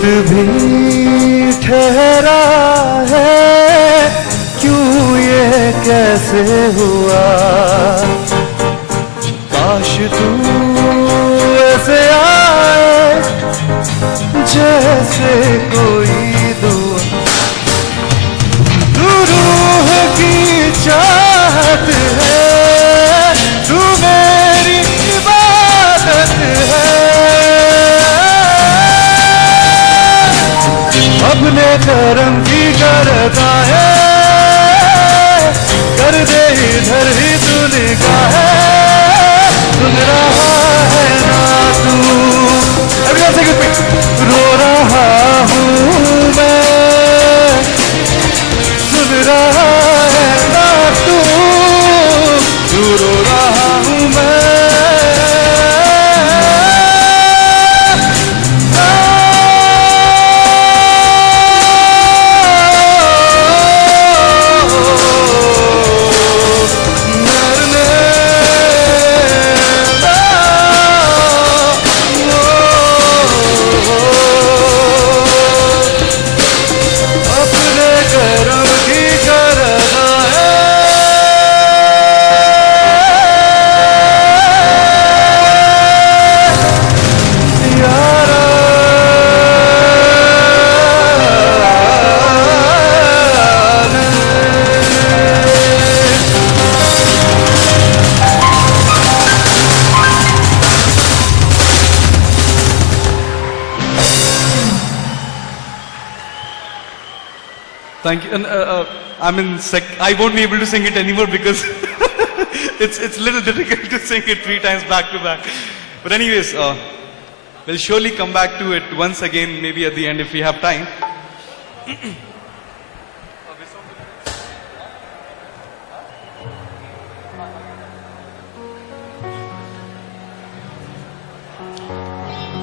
वक्त भी ठहरा है, क्यों ये कैसे हुआ। काश तू ऐसे आए जैसे कोई दुआ। तू रूह की चाहत है, तू मेरी इबादत है। अपने करम की करता है, कर दे इधर ही तू निगाह है। सुन रहा है ना तू, everyone say with me, रो रहा हूँ मैं। सुन रहा है ना तू, रो रहा हूँ मैं। अपने करम की करना है यारा। Thank you. And, I mean, I won't be able to sing it anymore because it's a little difficult to sing it 3 times back to back. But anyways, we'll surely come back to it once again, maybe at the end if we have time.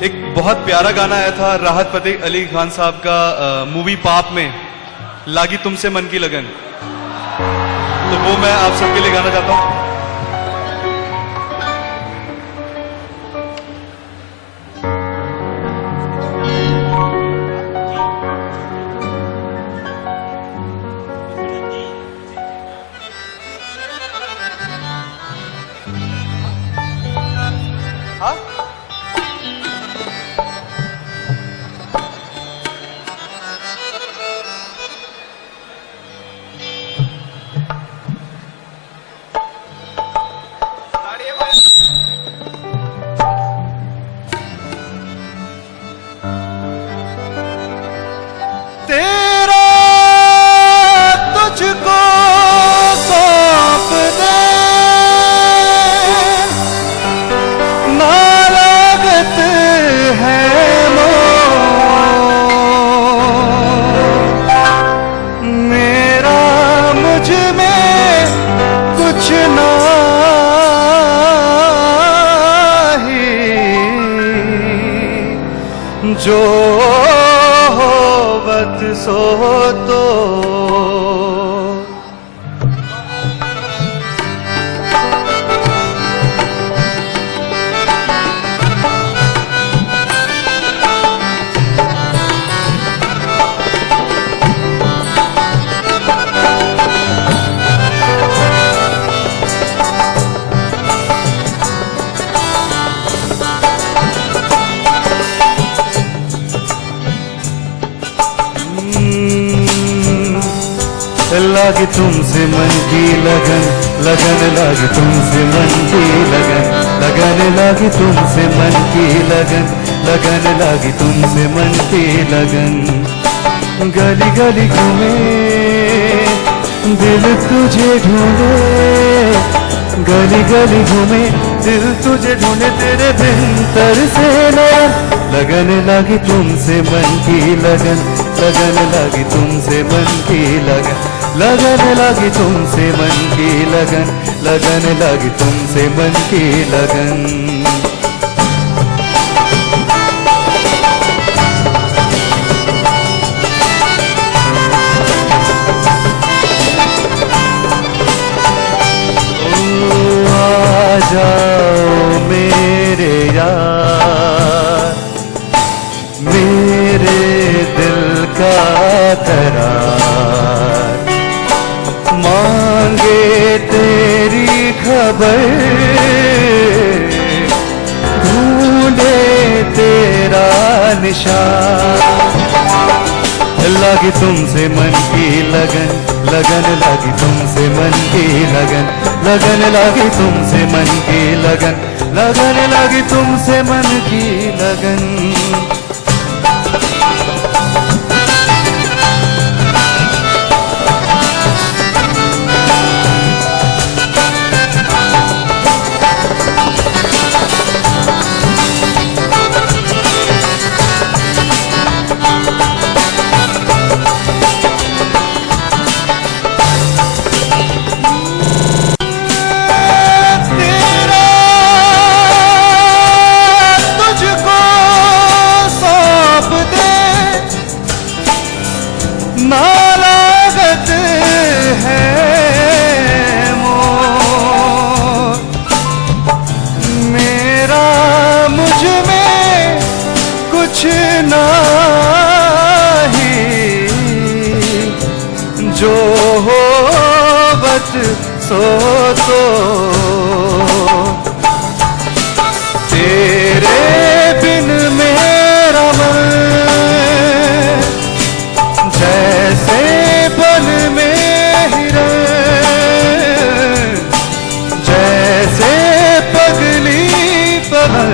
एक बहुत प्यारा गाना आया था राहत फतेह अली खान साहब का movie पाप में, लागी तुमसे मन की लगन। तो वो मैं आप सबके लिए गाना चाहता हूं। हाँ? तेरा तुझको सौंप दे, ना लागत है मोह। मेरा मुझ में कुछ ना ही, जो होवत सो तो। लागी तुमसे मन की लगन, लगन लागी तुमसे मन की लगन, लगन लागी तुमसे मन की लगन, लगन लागी तुमसे मन की लगन। गली गली घूमे दिल तुझे ढूंढे, गली गली घूमे दिल तुझे ढूंढे, तेरे बिन तरसे नयन। लगन लागी तुमसे मन की लगन, लगन लागी तुमसे मन की लगन, लगन लागी तुमसे मन की लगन, लगन लागी तुमसे मन की लगन। आ जाओ मेरे यार, मेरे खबर ढूंढे तेरा निशान। लगी तुमसे मन की लगन, लगन लगी तुमसे मन की लगन, लगन लगी तुमसे मन की लगन, लगन लगी तुमसे मन की लगन। नालागत है मोह मेरा, मुझ में कुछ नहीं, जो हो बस सो तो तेरे बिन मेरा मन जैसे बन में हिरन, जैसे पगली पवन।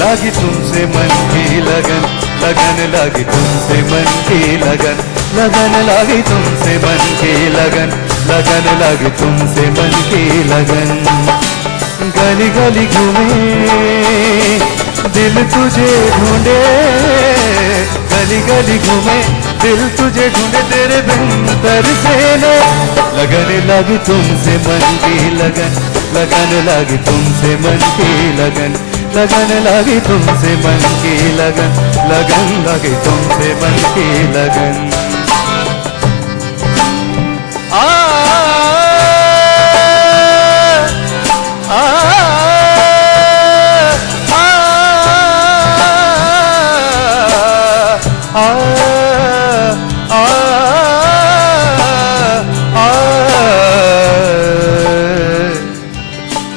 लगी तुमसे मन की लगन, लगन लगी तुमसे मन की लगन, लगन लगी तुमसे मन की लगन, लगन लगी तुमसे मन की लगन। गली गली घूमे दिल तुझे ढूंढे, गली गली घूमे दिल तुझे ढूंढे, तेरे बिन तरसे न। लगन लगी तुमसे मन की लगन, लगन लगी तुमसे मन की लगन, लगन लगी तुमसे मन की लगन, लगन लगी तुमसे मन की लगन।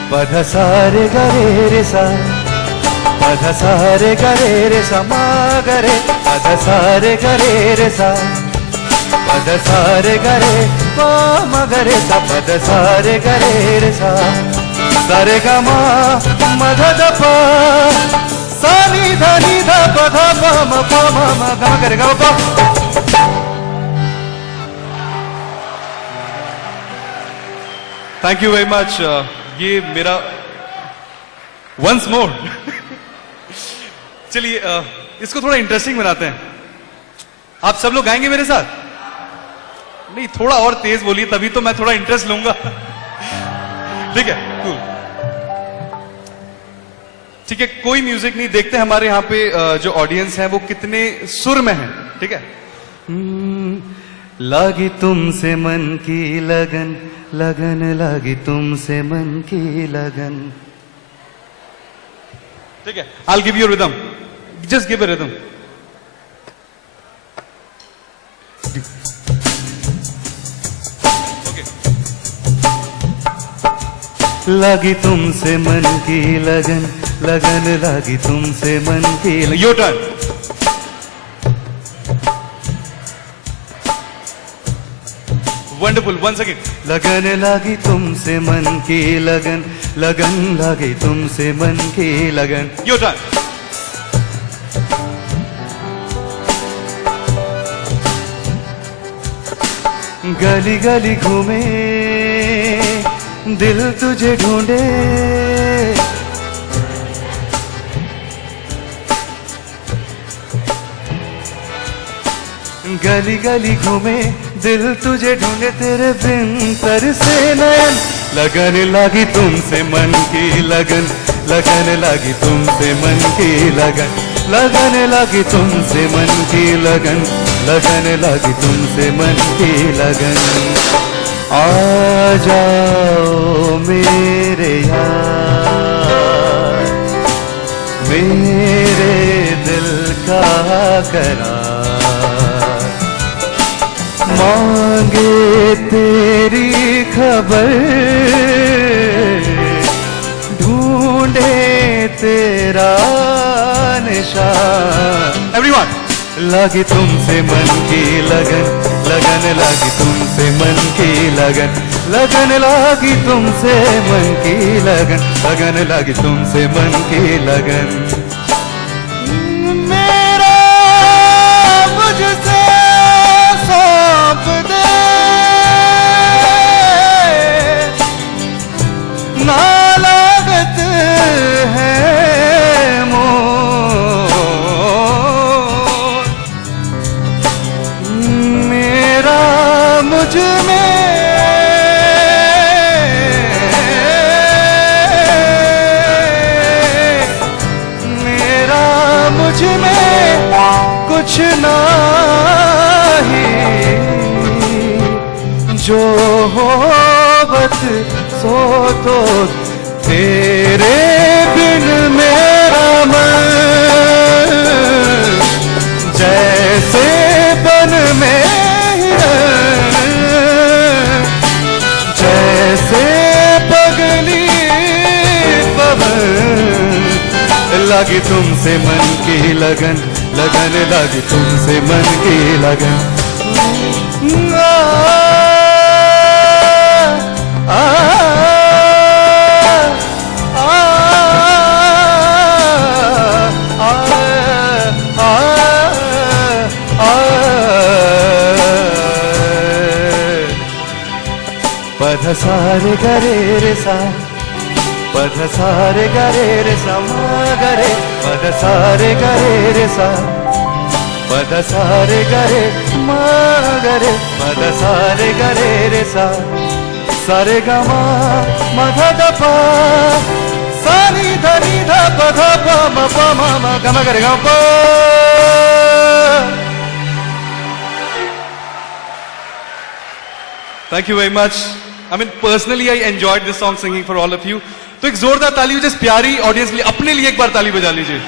पध सारे गरे रे सा, पध सारे गरे रे सा मा गरे, पध सारे गरे रे सा, पध सारे गरे पा म गरे सा, पध सारे गरे रे सा, सारे ग मा म ध ध प सा नि ध नि ध प ध प म प म म ग म गरे ग म प। Thank you very much. ये मेरा वंस मोर। चलिए इसको थोड़ा इंटरेस्टिंग बनाते हैं। आप सब लोग गाएंगे मेरे साथ? नहीं, थोड़ा और तेज बोलिए, तभी तो मैं थोड़ा इंटरेस्ट लूंगा। ठीक है, कूल। ठीक है, कोई म्यूजिक नहीं, देखते हैं हमारे यहाँ पे जो ऑडियंस है वो कितने सुर में है। ठीक है, लगी तुमसे मन की लगन, लगन लगी तुमसे मन की लगन। ठीक है, I'll give you a rhythm. Just give a rhythm. Okay. लगी तुमसे मन की लगन, लगन लगी तुमसे मन की लगन। Your turn. Wonderful. Once again. लगन लगी तुमसे मन की लगन, लगन लगी तुमसे मन की लगन। Your turn. गली गली घूमे दिल तुझे ढूंढे, गली गली घूमे दिल तुझे ढूंढे, तेरे बिन तरसे नयन। लगन लगी तुमसे मन की लगन, लगन लगी तुमसे मन की लगन, लगन लगी तुमसे मन की लगन, लगन लगी तुमसे मन की लगन। आ जाओ मेरे यार, मेरे दिल का करार, मांगे तेरी खबर ढूंढे तेरा निशान। एवरीवन लगी तुमसे मन की लगन, लगन लगी तुमसे मन की लगन, लगन लगी तुमसे मन की लगन, लगन लगी तुमसे मन की लगन। मेरा मुझसे सौंप दे ना लागत है मुझ में मेरा मुझ में कुछ नहीं, जो होवत सो तो तेरे बिन मेरा मन जैसे बन में लगी तुमसे मन की लगन, लगन लगी तुमसे मन की लगन। आ, आ, आ, आ, आ, पध सारे गरे रे सा, पध सारे गरे रे सा मा गरे, पध सारे गरे रे सा, पध सारे गरे मा गरे, पध सारे गरे रे सा, सारे ग मा म ध ध प सा नि ध नि ध प ध प म प म म ग म गरे ग प। Thank you very much. I mean personally I enjoyed this song singing for all of you. तो एक जोरदार ताली हो जिस प्यारी ऑडियंस के लिए, अपने लिए एक बार ताली बजा लीजिए।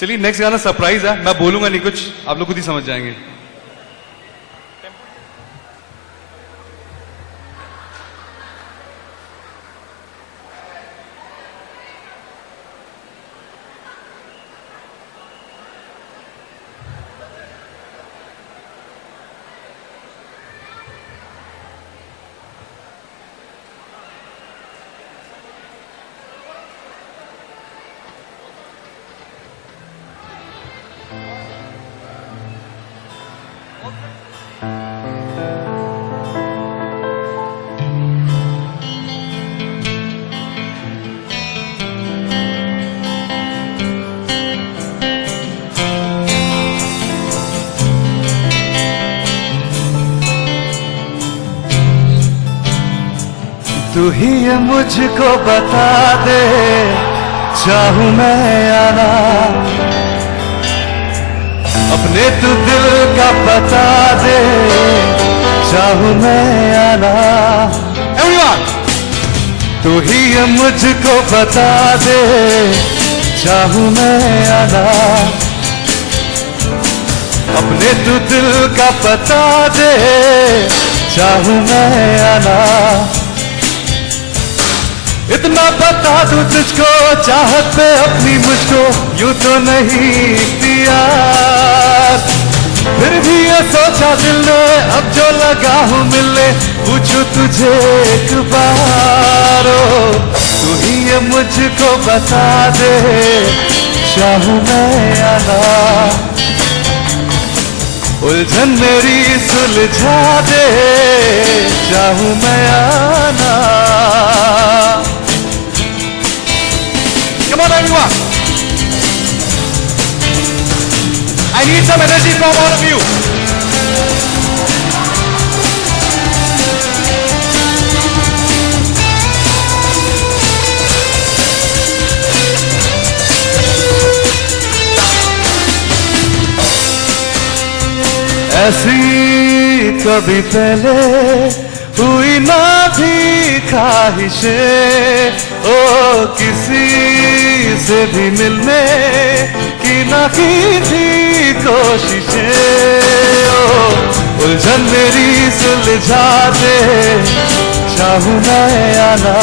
चलिए नेक्स्ट गाना सरप्राइज है, मैं बोलूंगा नहीं कुछ, आप लोग खुद ही समझ जाएंगे। तू ही ये मुझको बता दे, चाहूं मैं आना, अपने तू दिल का बता दे, चाहूं मैं आना। एवरीवन तू ही ये मुझको बता दे, चाहूं मैं आना, अपने तू दिल का बता दे, चाहूं मैं आना। इतना बता दूं तुझको, चाहत पे अपनी मुझको यूं तो नहीं दिया, फिर भी ये सोचा दिल ने अब जो लगा हूं मिलने, पूछूं तुझे एक बार, तू ही ये मुझको बता दे, चाहूं मैं आना, उलझन मेरी सुलझा दे, चाहूं मैं आना। Come on everyone, I need some energy from all of you. ऐसी कभी पहले हुई ना भी ख्वाहिशें, ओ किसी से भी मिलने की न की थी कोशिशें, ओ उलझन मेरी सुलझा दे, चाहूं मैं या ना,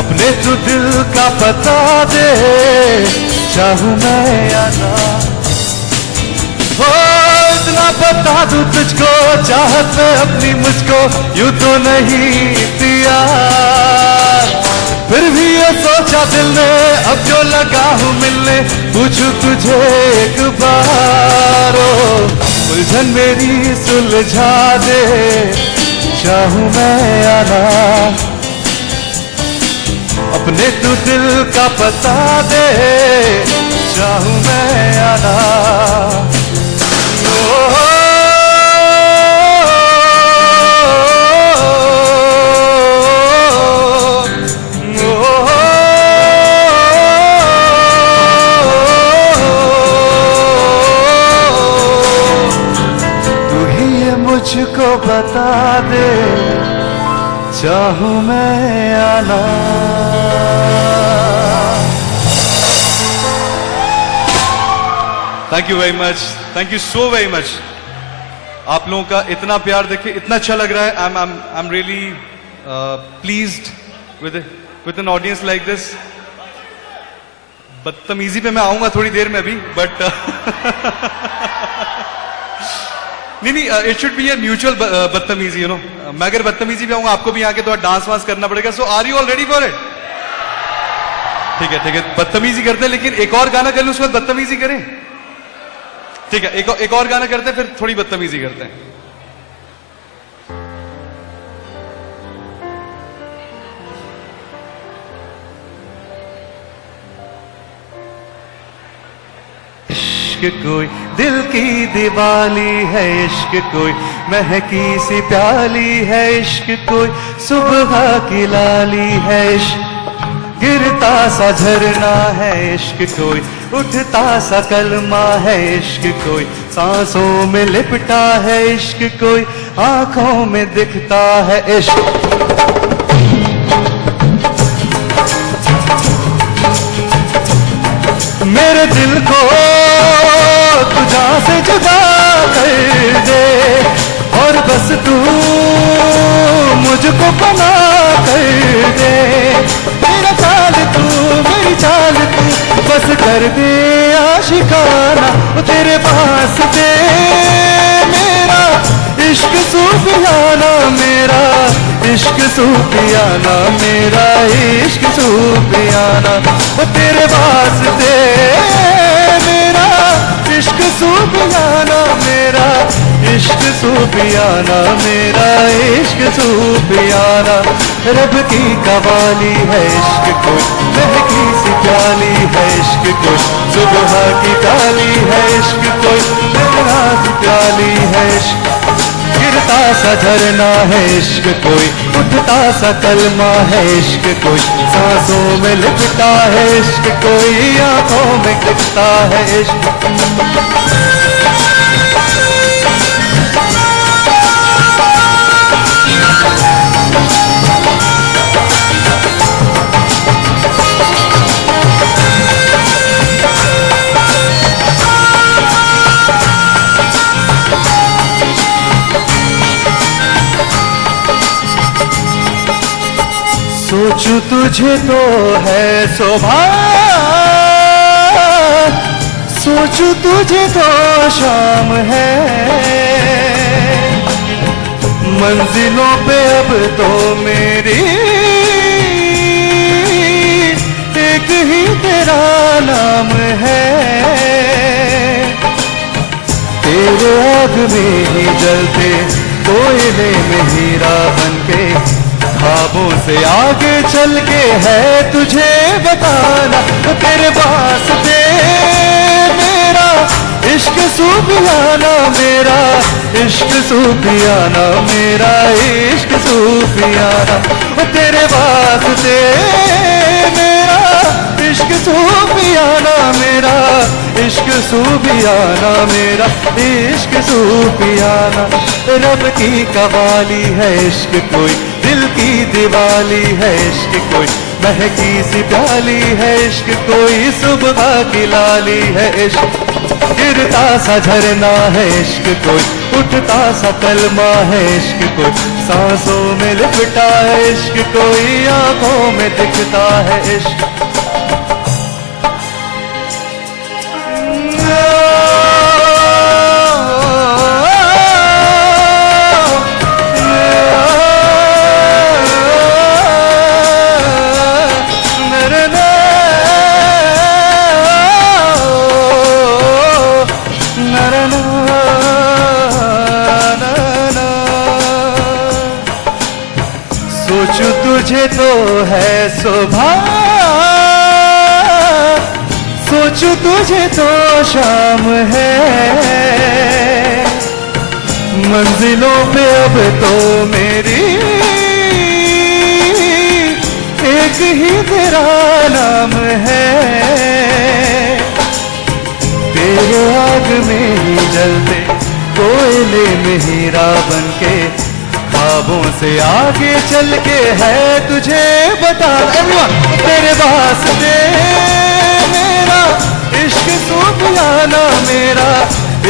अपने तू दिल का बता दे, चाहूं मैं या ना। हो इतना बता दूं तुझको, चाहत में अपनी मुझको यूं तो नहीं दिया, फिर भी ये सोचा दिल ने, अब जो लगा हूं मिलने, पूछूं तुझे एक बार, ओ उलझन मेरी सुलझा दे, चाहूं मैं या ना, अपने तू दिल का बता दे, चाहूं मैं या ना। तू ही ये मुझको बता दे, चाहूं मैं या ना। Thank you very much, thank you so very much. आप लोगों का इतना प्यार देख के इतना अच्छा लग रहा है। I am really pleased with an audience like this. बदतमीजी पे मैं आऊंगा थोड़ी देर में अभी, बट नहीं, it should be a mutual बदतमीजी, यू नो। मैं अगर बदतमीजी पे आऊंगा, आपको भी आके थोड़ा डांस वांस करना पड़ेगा। So are you all ready for it? ठीक है, बदतमीजी करते हैं, लेकिन एक और गाना कर लूं, उसके बाद बदतमीजी करें? ठीक है, एक और गाना करते हैं, फिर थोड़ी बदतमीजी करते हैं। इश्क कोई दिल की दिवाली है, इश्क कोई महकी सी प्याली है, इश्क कोई सुबह की लाली है, इश्क गिरता सा झरना है, इश्क कोई उठता सा कलमा है, इश्क कोई सांसों में लिपटा है, इश्क कोई आंखों में दिखता है, इश्क मेरे दिल को तुझा से जुदा कर दे, और बस तू मुझको पना कर दे, मेरा चाल तू मेरी चाल तू, बस कर दे आशिकाना, वो तेरे पास दे मेरा इश्क सूफियाना, मेरा इश्क सूफियाना, मेरा इश्क सूफियाना, वो तेरे पास दे मेरा इश्क सूफियाना, मेरा इश्क सूफियाना, मेरा इश्क सूफियाना। रब की कवाली है इश्क कोई, महकी सी प्याली है इश्क कोई, सुबह की काली है इश्क कोई, मेरा सी प्याली है इश्क गिरता सा झरना है, इश्क कोई उठता सा कलमा है, इश्क कोई सांसों में लिपटा है, इश्क कोई आंखों में दिखता है, इश्क सोचूं तुझे तो है शोभा, सोचूं तुझे तो शाम है, मंजिलों पे अब तो मेरी एक ही तेरा नाम है, तेरे आग में ही जलते कोयले में हीरा बनके, ख्वाबों से आगे चल के है तुझे बताना, तो तेरे पास दे मेरा इश्क सूफियाना, मेरा इश्क सूफियाना, मेरा इश्क सूफियाना, वो तेरे पास दे मेरा इश्क सूफियाना, मेरा इश्क सूफियाना, मेरा इश्क सूफियाना। रब की कवाली है इश्क कोई, दिल की दिवाली है इश्क कोई, महकी सी प्याली है इश्क, कोई सुबह की लाली है इश्क, गिरता सा झरना है इश्क, कोई उठता सा कलमा है इश्क, कोई सांसों में लिपटा है इश्क, कोई आंखों में दिखता है इश्क। सोचूं तुझे तो है सुबह, सोचूं तुझे तो शाम है, मंजिलों पे अब तो मेरी एक ही तेरा नाम है, तेरे आग में ही जलते कोयले में हीरा बनके, ख्वाबों से आगे चल के है तुझे बता तेरे वास्ते मेरा इश्क सूफियाना, मेरा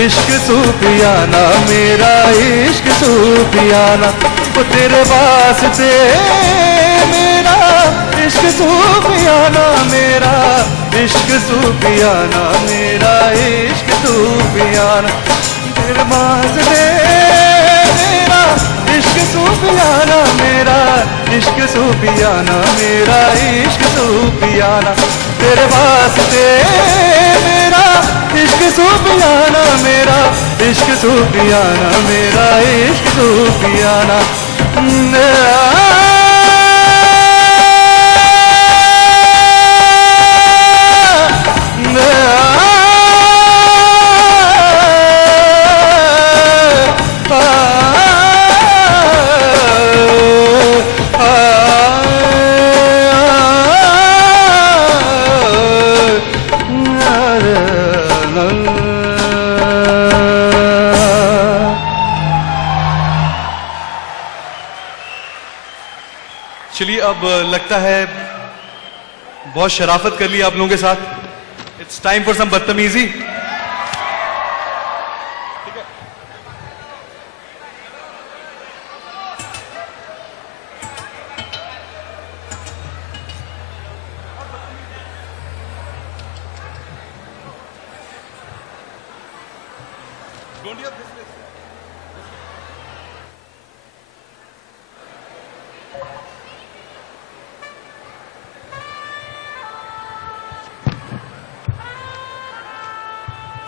इश्क सूफियाना, मेरा इश्क सूफियाना, वो तेरे वास्ते मेरा इश्क सूफियाना, मेरा इश्क सूफियाना, मेरा इश्क सूफियाना, तेरे वास्ते मेरा इश्क सूफियाना, मेरा इश्क सूफियाना, मेरा इश्क सूफियाना, तेरे वास्ते मेरा इश्क सूफियाना, मेरा इश्क सूफियाना, मेरा इश्क सूफियाना। चलिए अब लगता है बहुत शराफत कर ली आप लोगों के साथ, इट्स टाइम फॉर सम बदतमीजी।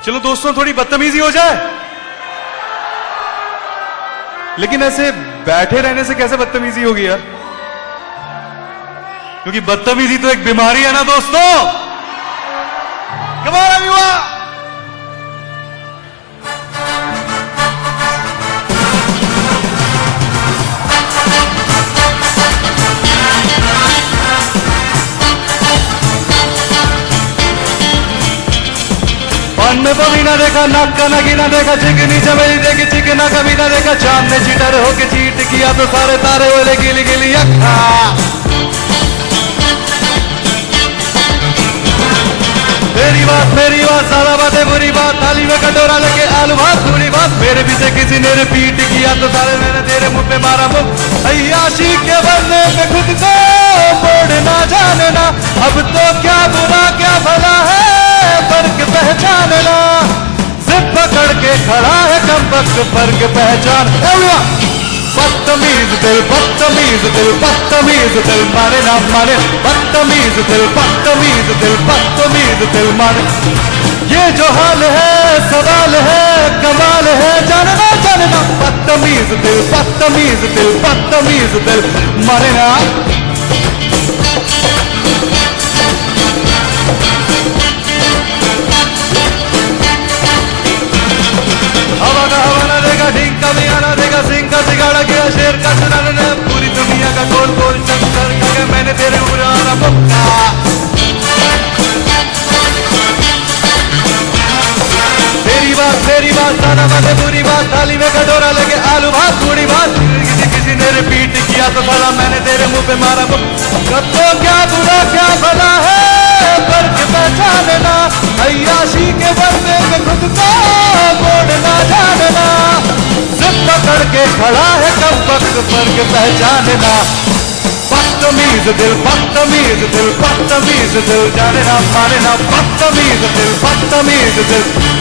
चलो दोस्तों थोड़ी बदतमीजी हो जाए, लेकिन ऐसे बैठे रहने से कैसे बदतमीजी होगी यार, क्योंकि बदतमीजी तो एक बीमारी है ना दोस्तों। कमाल है युवा। कान में बभी ना देखा, नाक का नगी ना देखा, चिकनी चमेली देखी चिकना कभी ना देखा, चांद ने चीटर होके चीट किया तो सारे तारे बोले गिली गिली अखा। मेरी बात सारा बातें बुरी बात, थाली में कटोरा लेके आलू भात पूरी बात, मेरे पीछे किसी ने रिपीट किया तो सारे मैंने तेरे मुंह पे मारा मुंह। अय्याशी के बनने पे खुद को मोड़ना जानना, अब तो क्या बुरा क्या भला है फर्क पहचानना, जिद पकड़ के खड़ा है कम वक्त फर्क पहचान। बदतमीज दिल बदतमीज दिल बदतमीज दिल माने ना माने, बदतमीज दिल बदतमीज दिल बदतमीज दिल माने। ये जो हाल है सवाल है कमाल है जानना जानना, बदतमीज दिल बदतमीज दिल बदतमीज दिल माने ना। हवा का हवा ना देगा, ढींग का भी आना देगा, सिंह का सिगाड़ा गया शेर का सुनाने, पूरी दुनिया का गोल गोल चक्कर करके मैंने तेरे उड़ाना मुक्का। मेरी बात सारा बातें बुरी बात, थाली में कटोरा लेके आलू भात पूरी बात, किसी ने रिपीट किया तो साला मैंने तेरे मुंह पे मारा वो कब तो क्या बुरा क्या भला है फर्क पहचानना अय्याशी के बदले में खुद को मोड़ना जानना जिद पकड़ के खड़ा है कब वक्त फर्क पहचानना बदतमीज दिल जाने ना माने ना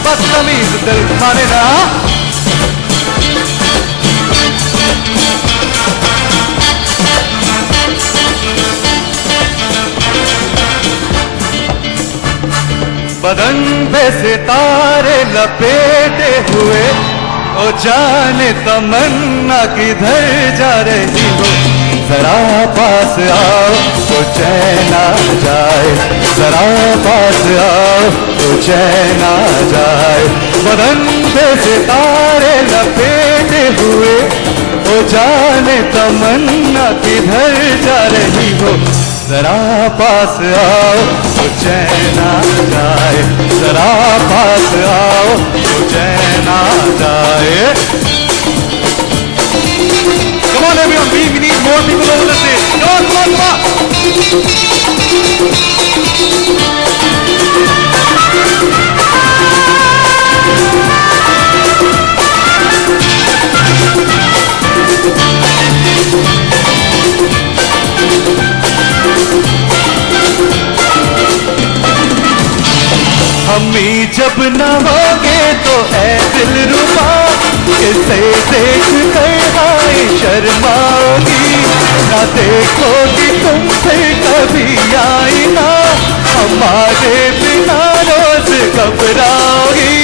बदतमीज दिल माने ना बदन पे सितारे लपेटे हुए ओ जाने तमन्ना किधर जा रही हो जरा पास आओ तो चैन आ जाए जरा पास आओ तो चैन आ जाए बदन पे सितारे लपेटे हुए ओ जाने तमन्ना किधर जा रही हो जरा पास आओ तो चैन आ जाए जरा पास आओ तो चैन आ जाए Come on everyone, we need more people over the stage. Come on. हमी जब न होगे तो ऐ दिल रुबा इसे देख कर हाय शर्माओगी ना देखोगी तुम फिर कभी आई ना हमारे बिना रोज घबराओगी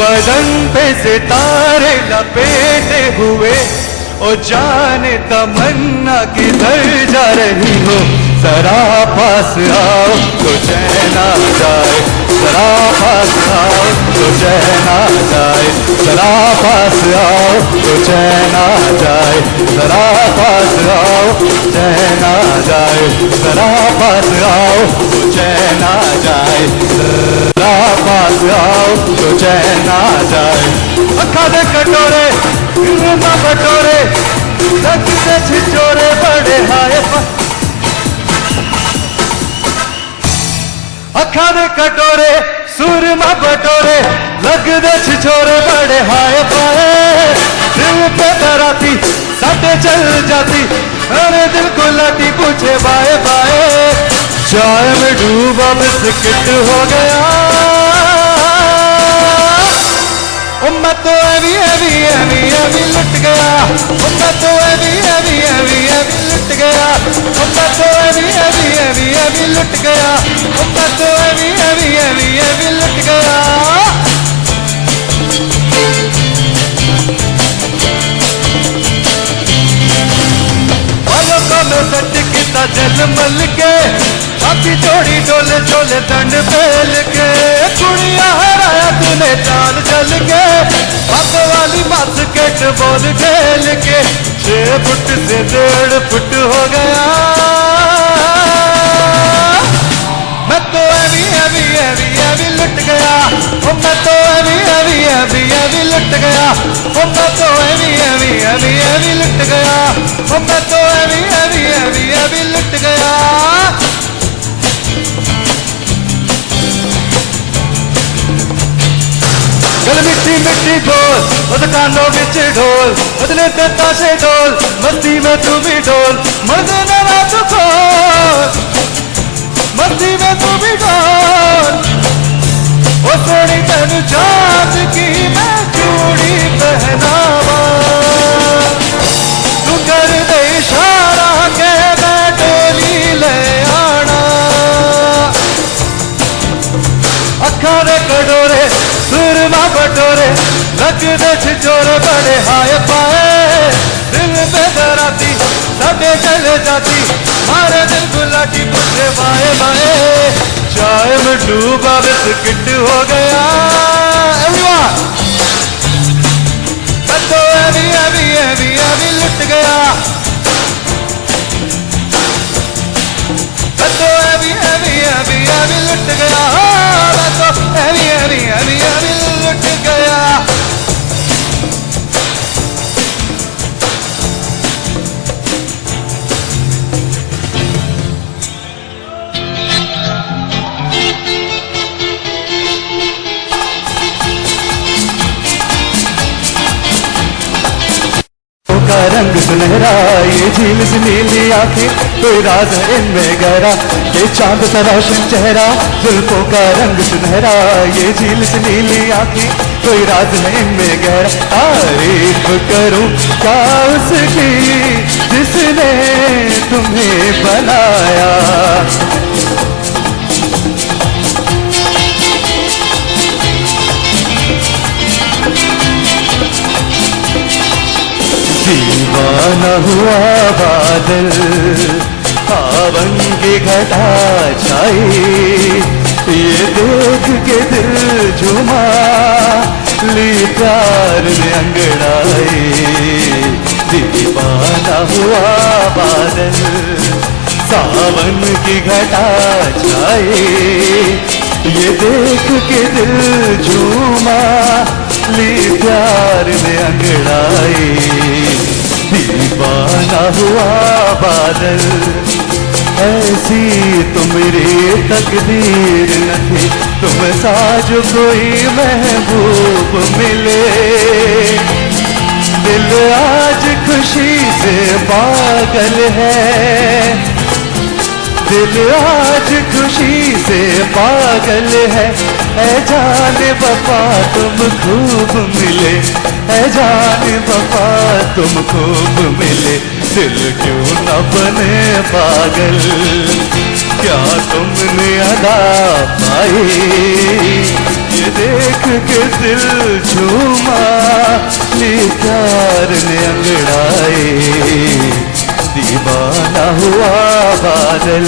बदन पे सितारे लपेटे हुए ओ जाने तमन्ना किधर जा रही हो जरा पास आओ तो चैन आ जाए जरा पास आओ तो चैन आ जाए जरा पास आओ तो चैन आ जाए जरा पास आओ चैन आ जाए जरा पास आओ तो चैन आ जाए जरा पास आओ तो चैन आ जाए अखा दे कटोरे ना बटोरे रख से छिचोरे बड़े हाय अखा दे कटोरे सूरमा बटोरे लग दे छिछोरे बड़े हाय पाए दिल पे डराती साटे चल जाती अरे दिल को लाटी पूछे बाए बाए चाय में डूबा बिस्किट हो गया मैं तो एवी लुट गया मैं तो एवी लुट गया मैं तो एवी लुट गया मैं तो एवी लुट गया बालों को मैं सट किता जल मल के बाकी जोड़ी डोले डोले दंड पेल के कुड़िया हराया तूने चाल चल के पग वाली बास्केट बॉल खेल के 6 फुट से 1.5 फुट हो गया मैं तो एवी लुट गया मैं तो एवी लुट गया मैं तो एवी लुट गया मैं तो एवी लुट गया गल मिट्टी मिट्टी बोल उद कानों बिच ढोल बदले ते ताशे ढोल मस्ती में तू भी ढोल मर्द ने रात खोल मस्ती में तू भी ढोल ओ सोनी तेनु चाँद की मैं चूड़ी पहनावा तू कर दे इशारा के मैं डोली ले आना अखा दे कटोरे सुरमा बटोरे लग दे छिचोरे बड़े हाय पाए दिल पे डराती साटे चले जाती मारे दिल गुलाटी पूछे बाए बाए चाय में डूबा बिस्किट हो गया everyone मैं तो एवी लुट गया मैं तो एवी लुट गया मैं तो एवी लुट गया सुनहरा, ये झील सी नीली आंखें, कोई राज है इनमें गहरा, ये चांद सा रोशन चेहरा, जुल्फों का रंग सुनहरा, ये झील सी नीली आंखें, कोई राज है इनमें गहरा। तारीफ करूं क्या उसकी जिसने तुम्हें बनाया, दीवाना हुआ बादल, सावन की घटा छाई, ये देख के दिल झूमा, ली प्यार में अंगड़ाई। दीवाना हुआ बादल, सावन की घटा छाई, ये देख के दिल झूमा, ली प्यार में अंगड़ाई। दीवाना हुआ बादल, ऐसी तो मेरी तकदीर न थी, तुम सा जो कोई महबूब मिले। दिल आज खुशी से पागल है, दिल आज खुशी से पागल है। ऐ जाने वफा तुम खूब मिले, ऐ जाने वफा तुम खूब मिले। दिल क्यों न बने पागल, क्या तुमने अदा पाई, ये देख के दिल झूमा, ली प्यार ने अंगड़ाई। दीवाना हुआ बादल।